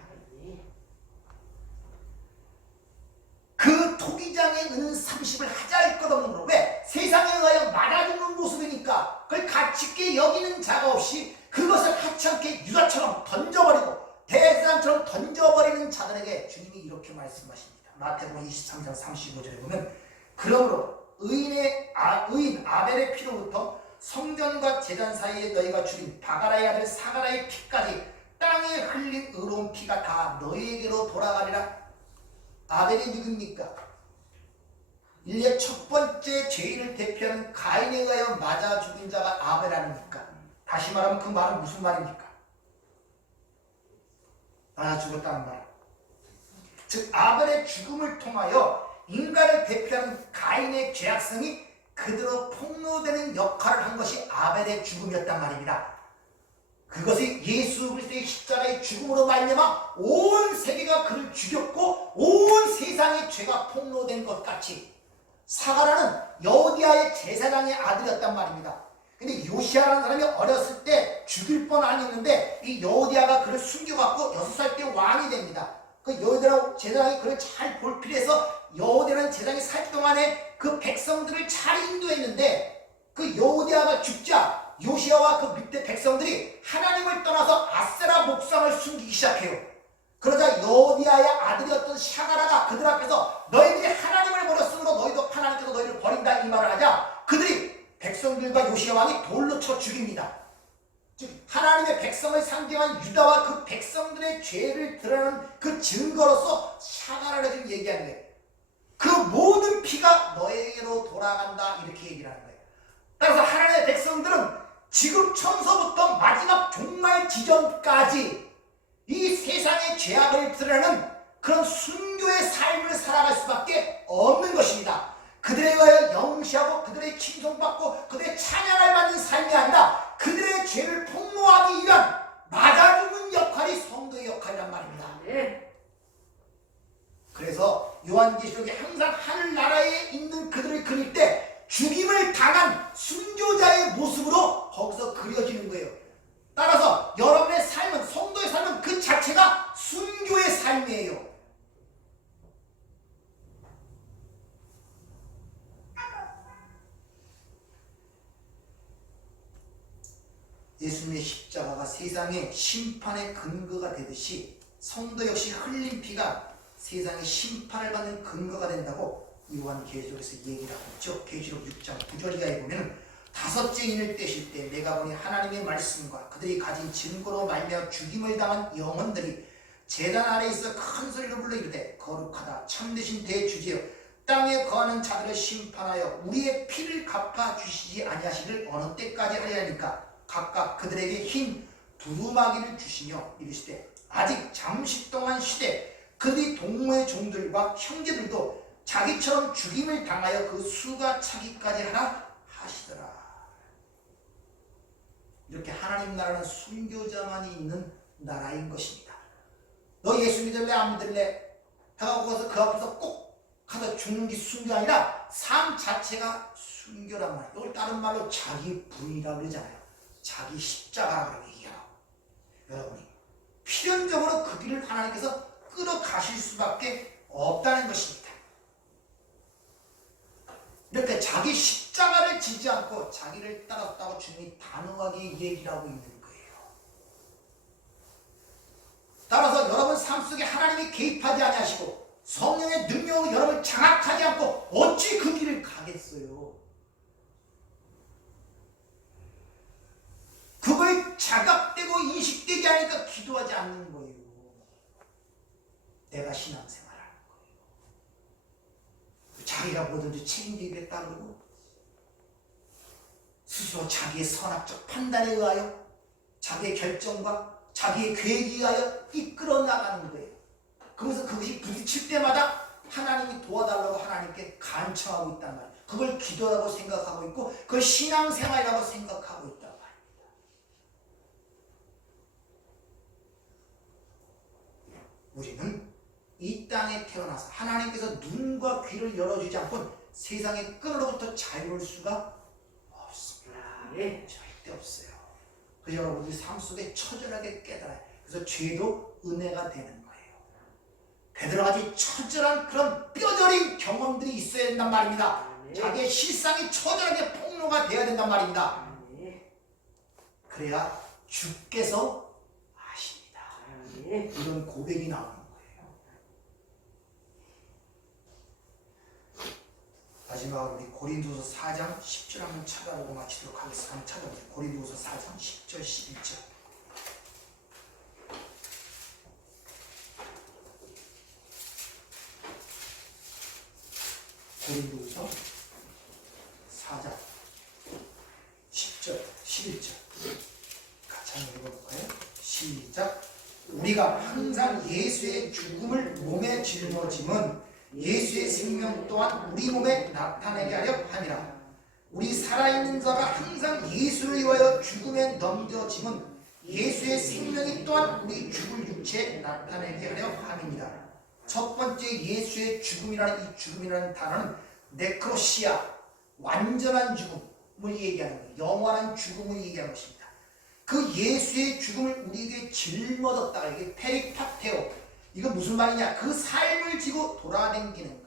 그 토기장의 은 30을 하자 했거든요. 왜? 세상에 의하여 말아주는 모습이니까 그걸 가치있게 여기는 자가 없이 그것을 하찮게 유다처럼 던져버리고 대제사장처럼 던져버리는 자들에게 주님이 이렇게 말씀하십니다. 마태복음 23장 35절에 보면 그러므로 의인 아벨의 피로부터 성전과 제단 사이에 너희가 죽인 바가라의 아들 사가라의 피까지 땅에 흘린 의로운 피가 다 너희에게로 돌아가리라. 아벨이 누굽니까? 인류의 첫 번째 죄인을 대표하는 가인에 의하여 맞아 죽인 자가 아벨 아닙니까? 다시 말하면 그 말은 무슨 말입니까? 맞아 죽었다는 말. 즉 아벨의 죽음을 통하여 인간을 대표하는 가인의 죄악성이 그대로 폭로되는 역할을 한 것이 아벨의 죽음이었단 말입니다. 그것이 예수 그리스도의 십자가의 죽음으로 말미암아 온 세계가 그를 죽였고 온 세상의 죄가 폭로된 것 같이 사가라는 여호디아의 제사장의 아들이었단 말입니다. 근데 요시아라는 사람이 어렸을 때 죽일 뻔 아니었는데 이 여호디아가 그를 숨겨갖고 6살 때 왕이 됩니다. 그 여호디아 제사장이 그를 잘 볼필해서 여호디아라는 제사장이 살 동안에 그 백성들을 잘 인도했는데 그 여호디아가 죽자 요시아와 그 밑에 백성들이 하나님을 떠나서 아세라 목상을 숨기기 시작해요. 그러자 여호디아의 아들이었던 샤가라가 그들 앞에서 너희들이 하나님을 버렸으므로 너희도 하나님께서 너희를 버린다 이 말을 하자 그들이 백성들과 요시아 왕이 돌로 쳐 죽입니다. 즉 하나님의 백성을 상징한 유다와 그 백성들의 죄를 드러내는 그 증거로서 샤가라를 지금 얘기하는 거예요. 그 모든 피가 너에게로 돌아간다 이렇게 얘기를 하는 거예요. 따라서 하나님의 백성들은 지금처부터 마지막 종말 지점까지 이 세상의 죄악을 드러내는 그런 순교의 삶을 살아갈 수밖에 없는 것입니다. 그들에 의하여 영시하고 그들의 칭송받고 그들의 찬양을 받는 삶이 아니라 그들의 죄를 폭로하기 위한 맞아주는 역할이 성도의 역할이란 말입니다. 그래서 요한계시록에 항상 하늘나라에 있는 그들을 그릴 때 죽임을 당한 순교자의 모습으로 거기서 그려지는 거예요. 따라서 여러분의 삶은 성도의 삶은 그 자체가 순교의 삶이에요. 예수님의 십자가가 세상의 심판의 근거가 되듯이 성도 역시 흘린 피가 세상의 심판을 받는 근거가 된다고 요한계시록에서 얘기를 하고 있죠. 계시록 6장 9절 이하에 보면 5째 인을 떼실 때 내가 보니 하나님의 말씀과 그들이 가진 증거로 말미암아 죽임을 당한 영혼들이 제단 아래에 있어 큰 소리로 불러 이르되 거룩하다 참되신 대주제여 땅에 거하는 자들을 심판하여 우리의 피를 갚아 주시지 아니하시길 어느 때까지 하리하니까 각각 그들에게 흰 두루마기를 주시며 이르시되 아직 잠시 동안 쉬되 그들이 동무의 종들과 형제들도 자기처럼 죽임을 당하여 그 수가 차기까지 하라 하시더라. 이렇게 하나님 나라는 순교자만이 있는 나라인 것입니다. 너 예수 믿을래 안 믿을래? 해가고 가서 그 앞에서 꼭 가서 죽는 게 순교 아니라 삶 자체가 순교란 말이에요. 이걸 다른 말로 자기 부인이라고 그러잖아요. 자기 십자가라고 얘기하고 여러분이 필연적으로 그 길을 하나님께서 끌어가실 수밖에 없다는 것입니다. 이렇게 자기 십자가를 지지 않고 자기를 따랐다고 주님이 단호하게 얘기를 하고 있는 거예요. 따라서 여러분 삶 속에 하나님이 개입하지 아니하시고 성령의 능력으로 여러분을 장악하지 않고 어찌 그 길을 가겠어요? 그거에 자각되고 인식되게 하니까 기도하지 않는 거예요. 내가 신앙생활하는 거예요. 자기가 뭐든지 책임지기에 따르고 스스로 자기의 선악적 판단에 의하여 자기의 결정과 자기의 계획에 의하여 이끌어 나가는 거예요. 그래서 그것이 부딪힐 때마다 하나님이 도와달라고 하나님께 간청하고 있단 말이에요. 그걸 기도라고 생각하고 있고 그걸 신앙생활이라고 생각하고 있단 말입니다. 우리는 이 땅에 태어나서 하나님께서 눈과 귀를 열어주지 않고는 세상의 끈으로부터 자유로울 수가 없습니다. 네. 절대 없어요. 그래서 여러분 우리 삶 속에 처절하게 깨달아요. 그래서 죄도 은혜가 되는 거예요. 베드로같이 처절한 그런 뼈저린 경험들이 있어야 된단 말입니다. 네. 자기의 실상이 처절하게 폭로가 돼야 된단 말입니다. 네. 그래야 주께서 아십니다. 네. 이런 고백이 나오는 거예요. 마지막으로 우리 고린도서 4장 10절 한번 찾아보고 마치도록 하겠습니다. 한번 찾아보세요. 고린도서 4장 10절 11절. 고린도서 4장 10절 11절 같이 한번 읽어볼까요? 시작. 우리가 항상 예수의 죽음을 몸에 짊어짐은 예수의 생명 또한 우리 몸에 나타내게 하려 함이라. 우리 살아있는 자가 항상 예수를 위하여 죽음에 넘겨짐은 예수의 생명이 또한 우리 죽을 육체에 나타내게 하려 함입니다. 첫 번째 예수의 죽음이라는 이 죽음이라는 단어는 네크로시아, 완전한 죽음을 얘기하는 거예요. 영원한 죽음을 얘기하는 것입니다. 그 예수의 죽음을 우리에게 짊어졌다가 이게 페리파테오, 이거 무슨 말이냐? 그 삶을 지고 돌아다니는 거예요.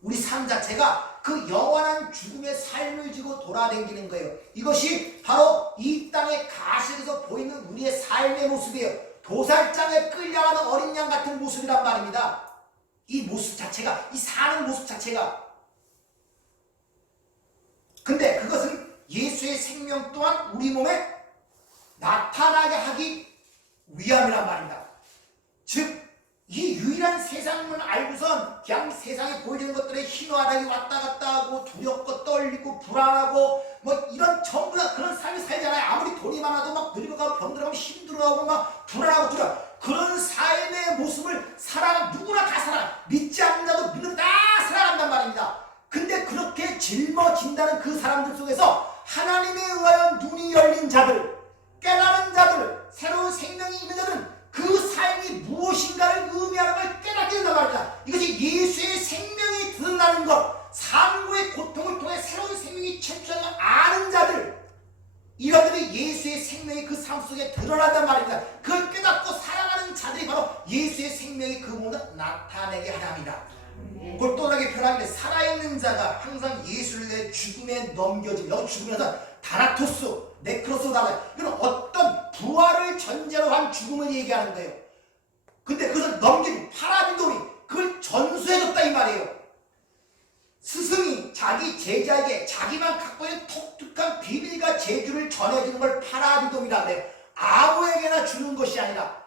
우리 삶 자체가 그 영원한 죽음의 삶을 지고 돌아다니는 거예요. 이것이 바로 이 땅의 가시에서 보이는 우리의 삶의 모습이에요. 도살장에 끌려가는 어린 양 같은 모습이란 말입니다. 이 모습 자체가, 이 사는 모습 자체가. 근데 그것은 예수의 생명 또한 우리 몸에 나타나게 하기 위함이란 말입니다. 즉, 이 유일한 세상을 알고선 그냥 세상에 보이는 것들에 희노애락이 왔다 갔다 하고 두렵고 떨리고 불안하고 뭐 이런 전부 다 그런 삶이 살잖아요. 아무리 돈이 많아도 막 늙어가고 병들어가고 힘들어하고 막 불안하고 두려워. 그런 삶의 모습을 누구나 다 살아. 믿지 않는 자도 믿는 다 살아간단 말입니다. 근데 그렇게 짊어진다는 그 사람들 속에서 하나님에 의하여 눈이 열린 자들, 깨달은 자들, 새로운 생명이 있는 자들은 그 삶이 무엇인가를 의미하는 걸 깨닫게 된단 말입니다. 이것이 예수의 생명이 드러나는 것, 삶의 고통을 통해 새로운 생명이 창출하는 걸 아는 자들, 이러들이 예수의 생명이 그 삶 속에 드러난단 말입니다. 그걸 깨닫고 살아가는 자들이 바로 예수의 생명이 그 몸을 나타내게 하랍니다. 그걸 또 다르게 표현하는데 살아있는 자가 항상 예수를 위해 죽음에 넘겨짐. 여기 죽음에서 다나토스, 네크로스 단어, 이건 어떤 부활을 전제로 한 죽음을 얘기하는 거예요. 근데 그것을 넘긴 파라디돔이 그걸 전수해줬다 이 말이에요. 스승이 자기 제자에게 자기만 갖고 있는 독특한 비밀과 재주를 전해주는 걸 파라디돔이라 해요. 아무에게나 주는 것이 아니라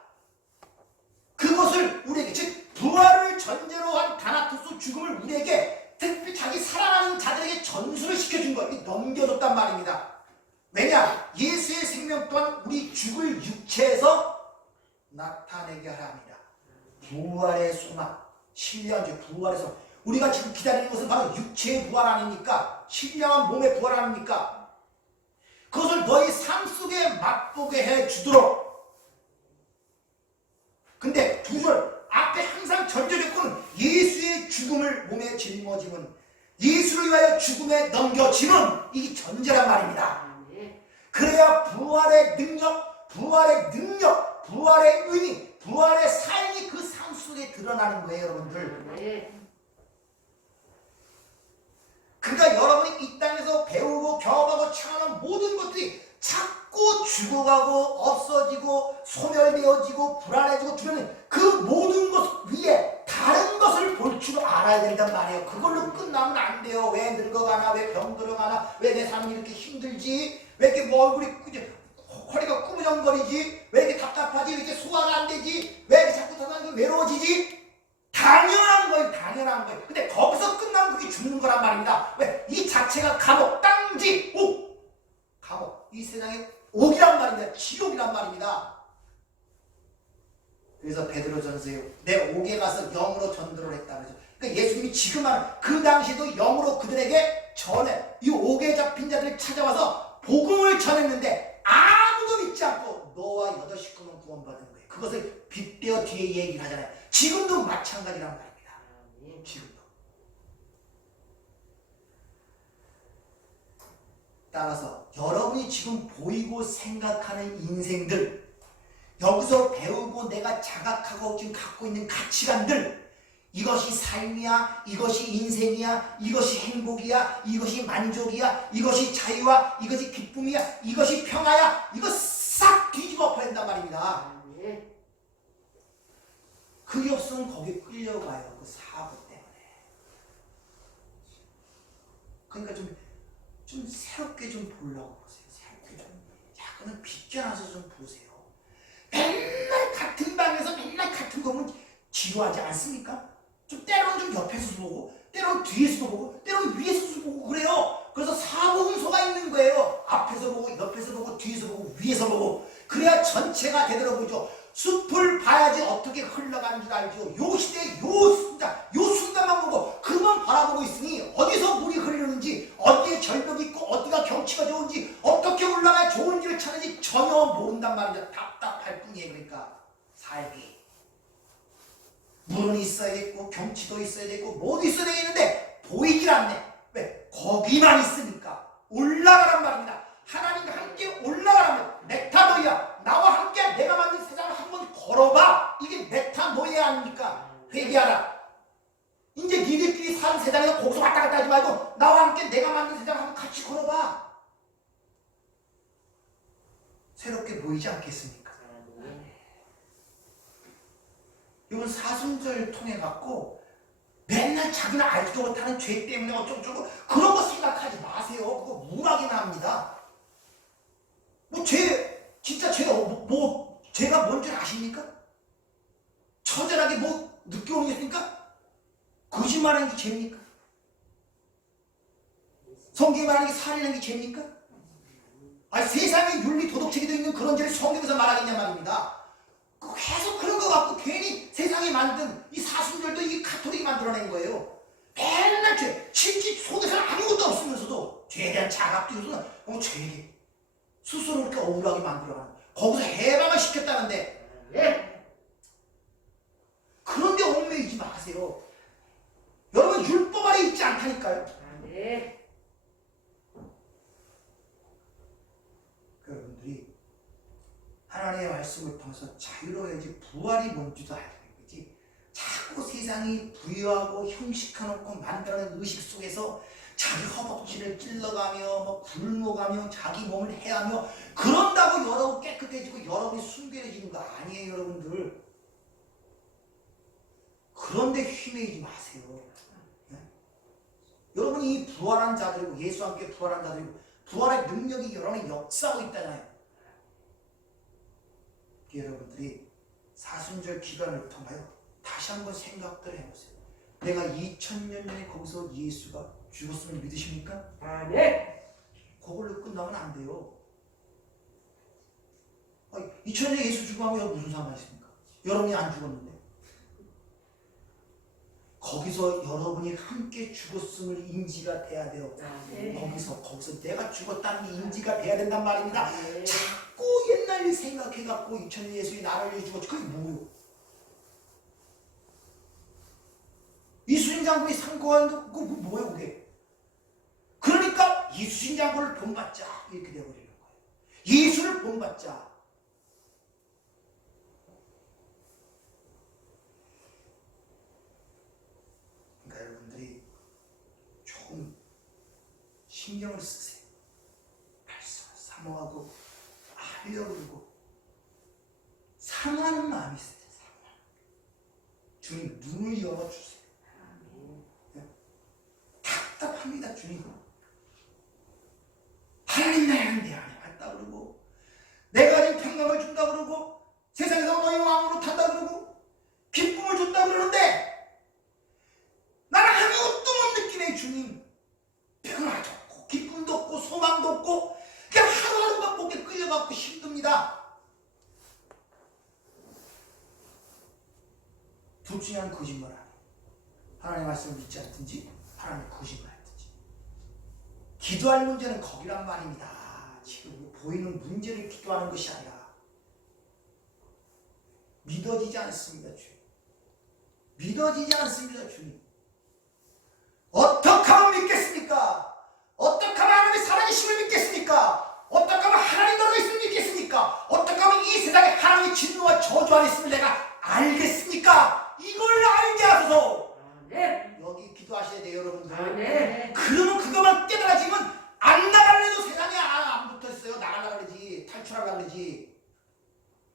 그것을 우리에게, 즉 부활을 전제로 한 다나토스 죽음을 우리에게 특별히 자기 사랑하는 자들에게 전수를 시켜준 것, 넘겨줬단 말입니다. 왜냐? 예수의 생명 또한 우리 죽을 육체에서 나타내게 하라 합니다. 부활의 소망, 신령한 부활의 소망. 우리가 지금 기다리는 것은 바로 육체의 부활 아닙니까? 신령한 몸의 부활 아닙니까? 그것을 너희 삶 속에 맛보게 해주도록. 근데 두 절 앞에 항상 전제조건은 예수의 죽음을 몸에 짊어짐은, 예수를 위하여 죽음에 넘겨짐은, 이게 전제란 말입니다. 그래야 부활의 능력, 부활의 의미, 부활의 삶이 그 삶 속에 드러나는 거예요, 여러분들. 그러니까 여러분이 이 땅에서 배우고 경험하고 체험하는 모든 것들이 자꾸 죽어가고 없어지고 소멸되어지고 불안해지고 두려운 그 모든 것 위에 다른 것을 볼 줄 알아야 된단 말이에요. 그걸로 끝나면 안 돼요. 왜 늙어가나, 왜 병들어가나, 왜 내 삶이 이렇게 힘들지, 왜 이렇게 뭐 얼굴이 허리가 꾸무정거리지, 왜 이렇게 답답하지, 왜 이렇게 소화가 안 되지, 왜 이렇게 자꾸 사람이 외로워지지. 당연한 거예요. 당연한 거예요. 근데 거기서 끝나면 그게 죽는 거란 말입니다. 왜? 이 자체가 감옥, 땅지, 옥. 감옥. 이 세상의 옥이란 말입니다. 지옥이란 말입니다. 그래서 베드로전서에 내 옥에 가서 영으로 전도를 했다 그러죠. 그러니까 예수님이 지금 하는 그 당시에도 영으로 그들에게 전해 이 옥에 잡힌 자들을 찾아와서 복음을 전했는데 아무도 믿지 않고 너와 여덟 식구는 구원받은 거예요. 그것을 빗대어 뒤에 얘기를 하잖아요. 지금도 마찬가지란 말입니다. 지금도. 따라서 여러분이 지금 보이고 생각하는 인생들, 여기서 배우고 내가 자각하고 지금 갖고 있는 가치관들, 이것이 삶이야, 이것이 인생이야, 이것이 행복이야, 이것이 만족이야, 이것이 자유야, 이것이 기쁨이야, 이것이 평화야, 이거 싹 뒤집어 버린단 말입니다. 그게 없으면 거기에 끌려가요. 그 사고 때문에. 그러니까 좀 새롭게 좀 보려고 보세요. 새롭게 좀 약간은 비껴나서 좀 보세요. 맨날 같은 방에서 맨날 같은 거 보면 지루하지 않습니까? 좀 때로는 좀 옆에서도 보고, 때로는 뒤에서도 보고, 때로는 위에서도 보고 그래요. 그래서 사고훈소가 있는 거예요. 앞에서 보고, 옆에서 보고, 뒤에서 보고, 위에서 보고. 그래야 전체가 되돌아보죠. 숲을 봐야지 어떻게 흘러가는 줄 알죠. 요 시대 요 순간만 보고 그만 바라보고 있으니 어디서 물이 흐르는지, 어디에 절벽이 있고, 어디가 경치가 좋은지, 어떻게 올라가야 좋은지를 찾는지 전혀 모른단 말이죠. 답답할 뿐이에요. 그러니까 삶이. 물은 있어야겠고, 경치도 있어야겠고, 뭐도 있어야 되겠는데 보이질 않네. 왜? 거기만 있으니까. 올라가란 말입니다. 하나님과 함께 올라가라면 메타노이아, 나와 함께 내가 만든 세상을 한번 걸어봐. 이게 메타노이아 아닙니까? 회개하라. 이제 니들끼리 사는 세상에서 거기서 왔다 갔다 하지 말고 나와 함께 내가 만든 세상을 한번 같이 걸어봐. 새롭게 보이지 않겠습니까? 이건 사순절 통해 갖고 맨날 자기는 알지도 못하는 죄 때문에 어쩌고저쩌고 그런 거 생각하지 마세요. 그거 무락이나 합니다. 진짜 죄가 뭔 줄 아십니까? 처절하게 늦게 오는 게 있습니까? 거짓말하는 게 죄입니까? 성경에 말하는 게 살인하는 게 죄입니까? 아니, 세상에 윤리 도덕책에도 있는 그런 죄를 성경에서 말하겠냐 말입니다. 계속 그런 거 갖고 괜히 세상에 만든 이 사순절도 이 카톨릭이 만들어낸 거예요. 맨날 죄. 실제 속에서는 아무것도 없으면서도 죄에 대한 자각도 있어서 죄에 스스로 이렇게 억울하게 만들어가는 거예요. 거기서 해방을 시켰다는데 그런데 얽매이지 마세요. 여러분 율법 아래 있지 않다니까요. 여러분들이 하나님의 말씀을 통해서 자유로워야지 부활이 뭔지도 알게 된 거지. 자꾸 세상이 부유하고 형식해놓고 만들어낸 의식 속에서 자기 허벅지를 찔러가며 굶어가며 자기 몸을 해하며 그런다고 여러분 깨끗해지고 여러분이 순결해지는 거 아니에요. 여러분들. 그런데 휘매이지 마세요. 네? 여러분이 부활한 자들이고 예수와 함께 부활한 자들이고 부활의 능력이 여러분의 역사하고 있잖아요. 여러분들이 사순절 기간을 통하여 다시 한번 생각들 해보세요. 내가 2000년 전에 거기서 예수가 죽었음을 믿으십니까? 그걸로 끝나면 안 돼요. 2000년에 예수 죽어하고 무슨 상관이 있습니까? 여러분이 안 죽었는데. 거기서 여러분이 함께 죽었음을 인지가 돼야 돼요. 거기서 내가 죽었다는 게 인지가 돼야 된단 말입니다. 자꾸 옛날 일 생각해갖고 2000년 예수님이 나를 위해 죽었지. 그게 뭐예요? 이순신 장군이 상고한 거 그거 뭐예요 그게? 그러니까 이순신 장군을 본받자 이렇게 되어버리는 거예요. 예수를 본받자. 그러니까 여러분들이 조금 신경을 쓰세요. 발서 사모하고 하려고 그러고 상하는 마음이 있어요. 주님 눈을 열어주세요. 답답합니다. 주님 하나님 나라는 내 안에 왔다 그러고 내가 가진 평강을 준다 그러고 세상에서 너희 왕으로 탄다 그러고 기쁨을 준다 그러는데 나는 아무것도 못 느끼네. 주님 평화도 없고 기쁨도 없고 소망도 없고 그냥 하루하루만 목에 끌려갖고 힘듭니다. 둘 중에 하나는 거짓말 안 해요. 하나님의 말씀을 믿지 않든지 하나님의 거짓말 하든지. 기도할 문제는 거기란 말입니다. 지금 보이는 문제를 기도하는 것이 아니라 믿어지지 않습니다. 주님. 믿어지지 않습니다. 주님. 어떻게 하면 믿겠습니까? 어떻게 하면 하나님의 살아계심을 믿겠습니까? 어떻게 하면 하나님 나라가 있음을 믿겠습니까? 어떻게 하면 이 세상에 하나님의 진노와 저주 안에 있음을 내가 알겠습니까? 이걸 알게 하소서. 네. 여기 기도하셔야 돼요, 여러분들. 네. 그러면 그것만 깨달아지면 안 나가려도 세상에 안 붙어있어요. 나가려고 그러지. 탈출하려고 그러지.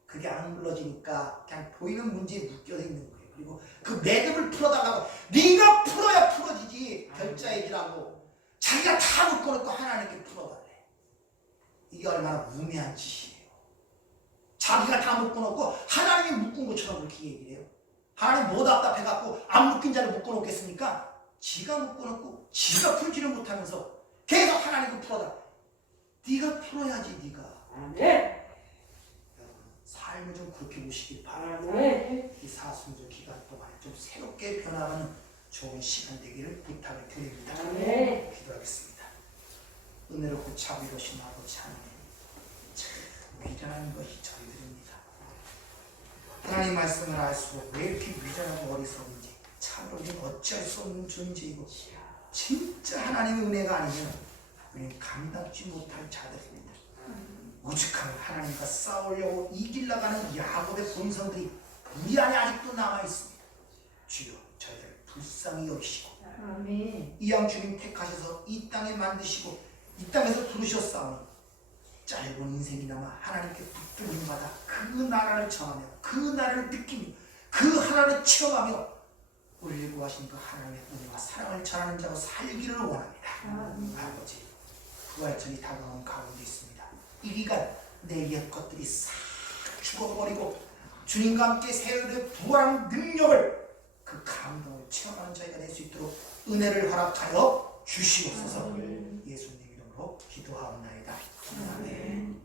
그게 안 불러지니까 그냥 보이는 문제에 묶여서 있는 거예요. 그리고 그 매듭을 풀어달라고. 네가 풀어야 풀어지지. 결자해지라고. 자기가 다 묶어놓고 하나님께 풀어달래. 이게 얼마나 우매한 짓이에요. 자기가 다 묶어놓고 하나님이 묶은 것처럼 그렇게 얘기를 해요. 하나님 뭐 답답해갖고 안 묶인 자를 묶어놓겠습니까? 지가 묶어놓고 지가 풀지를 못하면서 계속 하나님을 풀어달래. 네가 풀어야지. 네가. 네. 삶을 좀 그렇게 보시길 바랍니다. 네. 이 사순절 기간 동안 좀 새롭게 변화하는 좋은 시간 되기를 부탁을 드립니다. 네. 기도하겠습니다. 은혜롭고 자비로우신 아버지 하나님, 참 위대한 것이 저희들입니다. 하나님 말씀을 알수록 왜 이렇게 위대하고 어리석은지, 참으로 우리는 어찌할 수 없는 존재이고 진짜 하나님의 은혜가 아니면 우리는 감당지 못할 자들입니다. 오죽하면 하나님과 싸우려고 이기려고 하는 야곱의 본성들이 우리 안에 아직도 남아있습니다. 주여 저희를 불쌍히 여기시고 아멘. 이왕 주님 택하셔서 이 땅에 만드시고 이 땅에서 부르셨사오니 짧은 인생이나마 하나님께 붙들림 받아 그 나라를 전하며 그 나라를 느끼며 그 하나를 체험하며 우리를 구하신 그 하나님의 은혜와 사랑을 전하는 자로 살기를 원합니다. 아버지 부활절이 다가온 가운데 있습니다. 이 기간 내 옛 것들이 싹 죽어버리고 주님과 함께 새로운 부활한 능력을 그 감동을 체험하는 저희가 될 수 있도록 은혜를 허락하여 주시옵소서. 예수님 이름으로 기도하옵나이다. 아멘.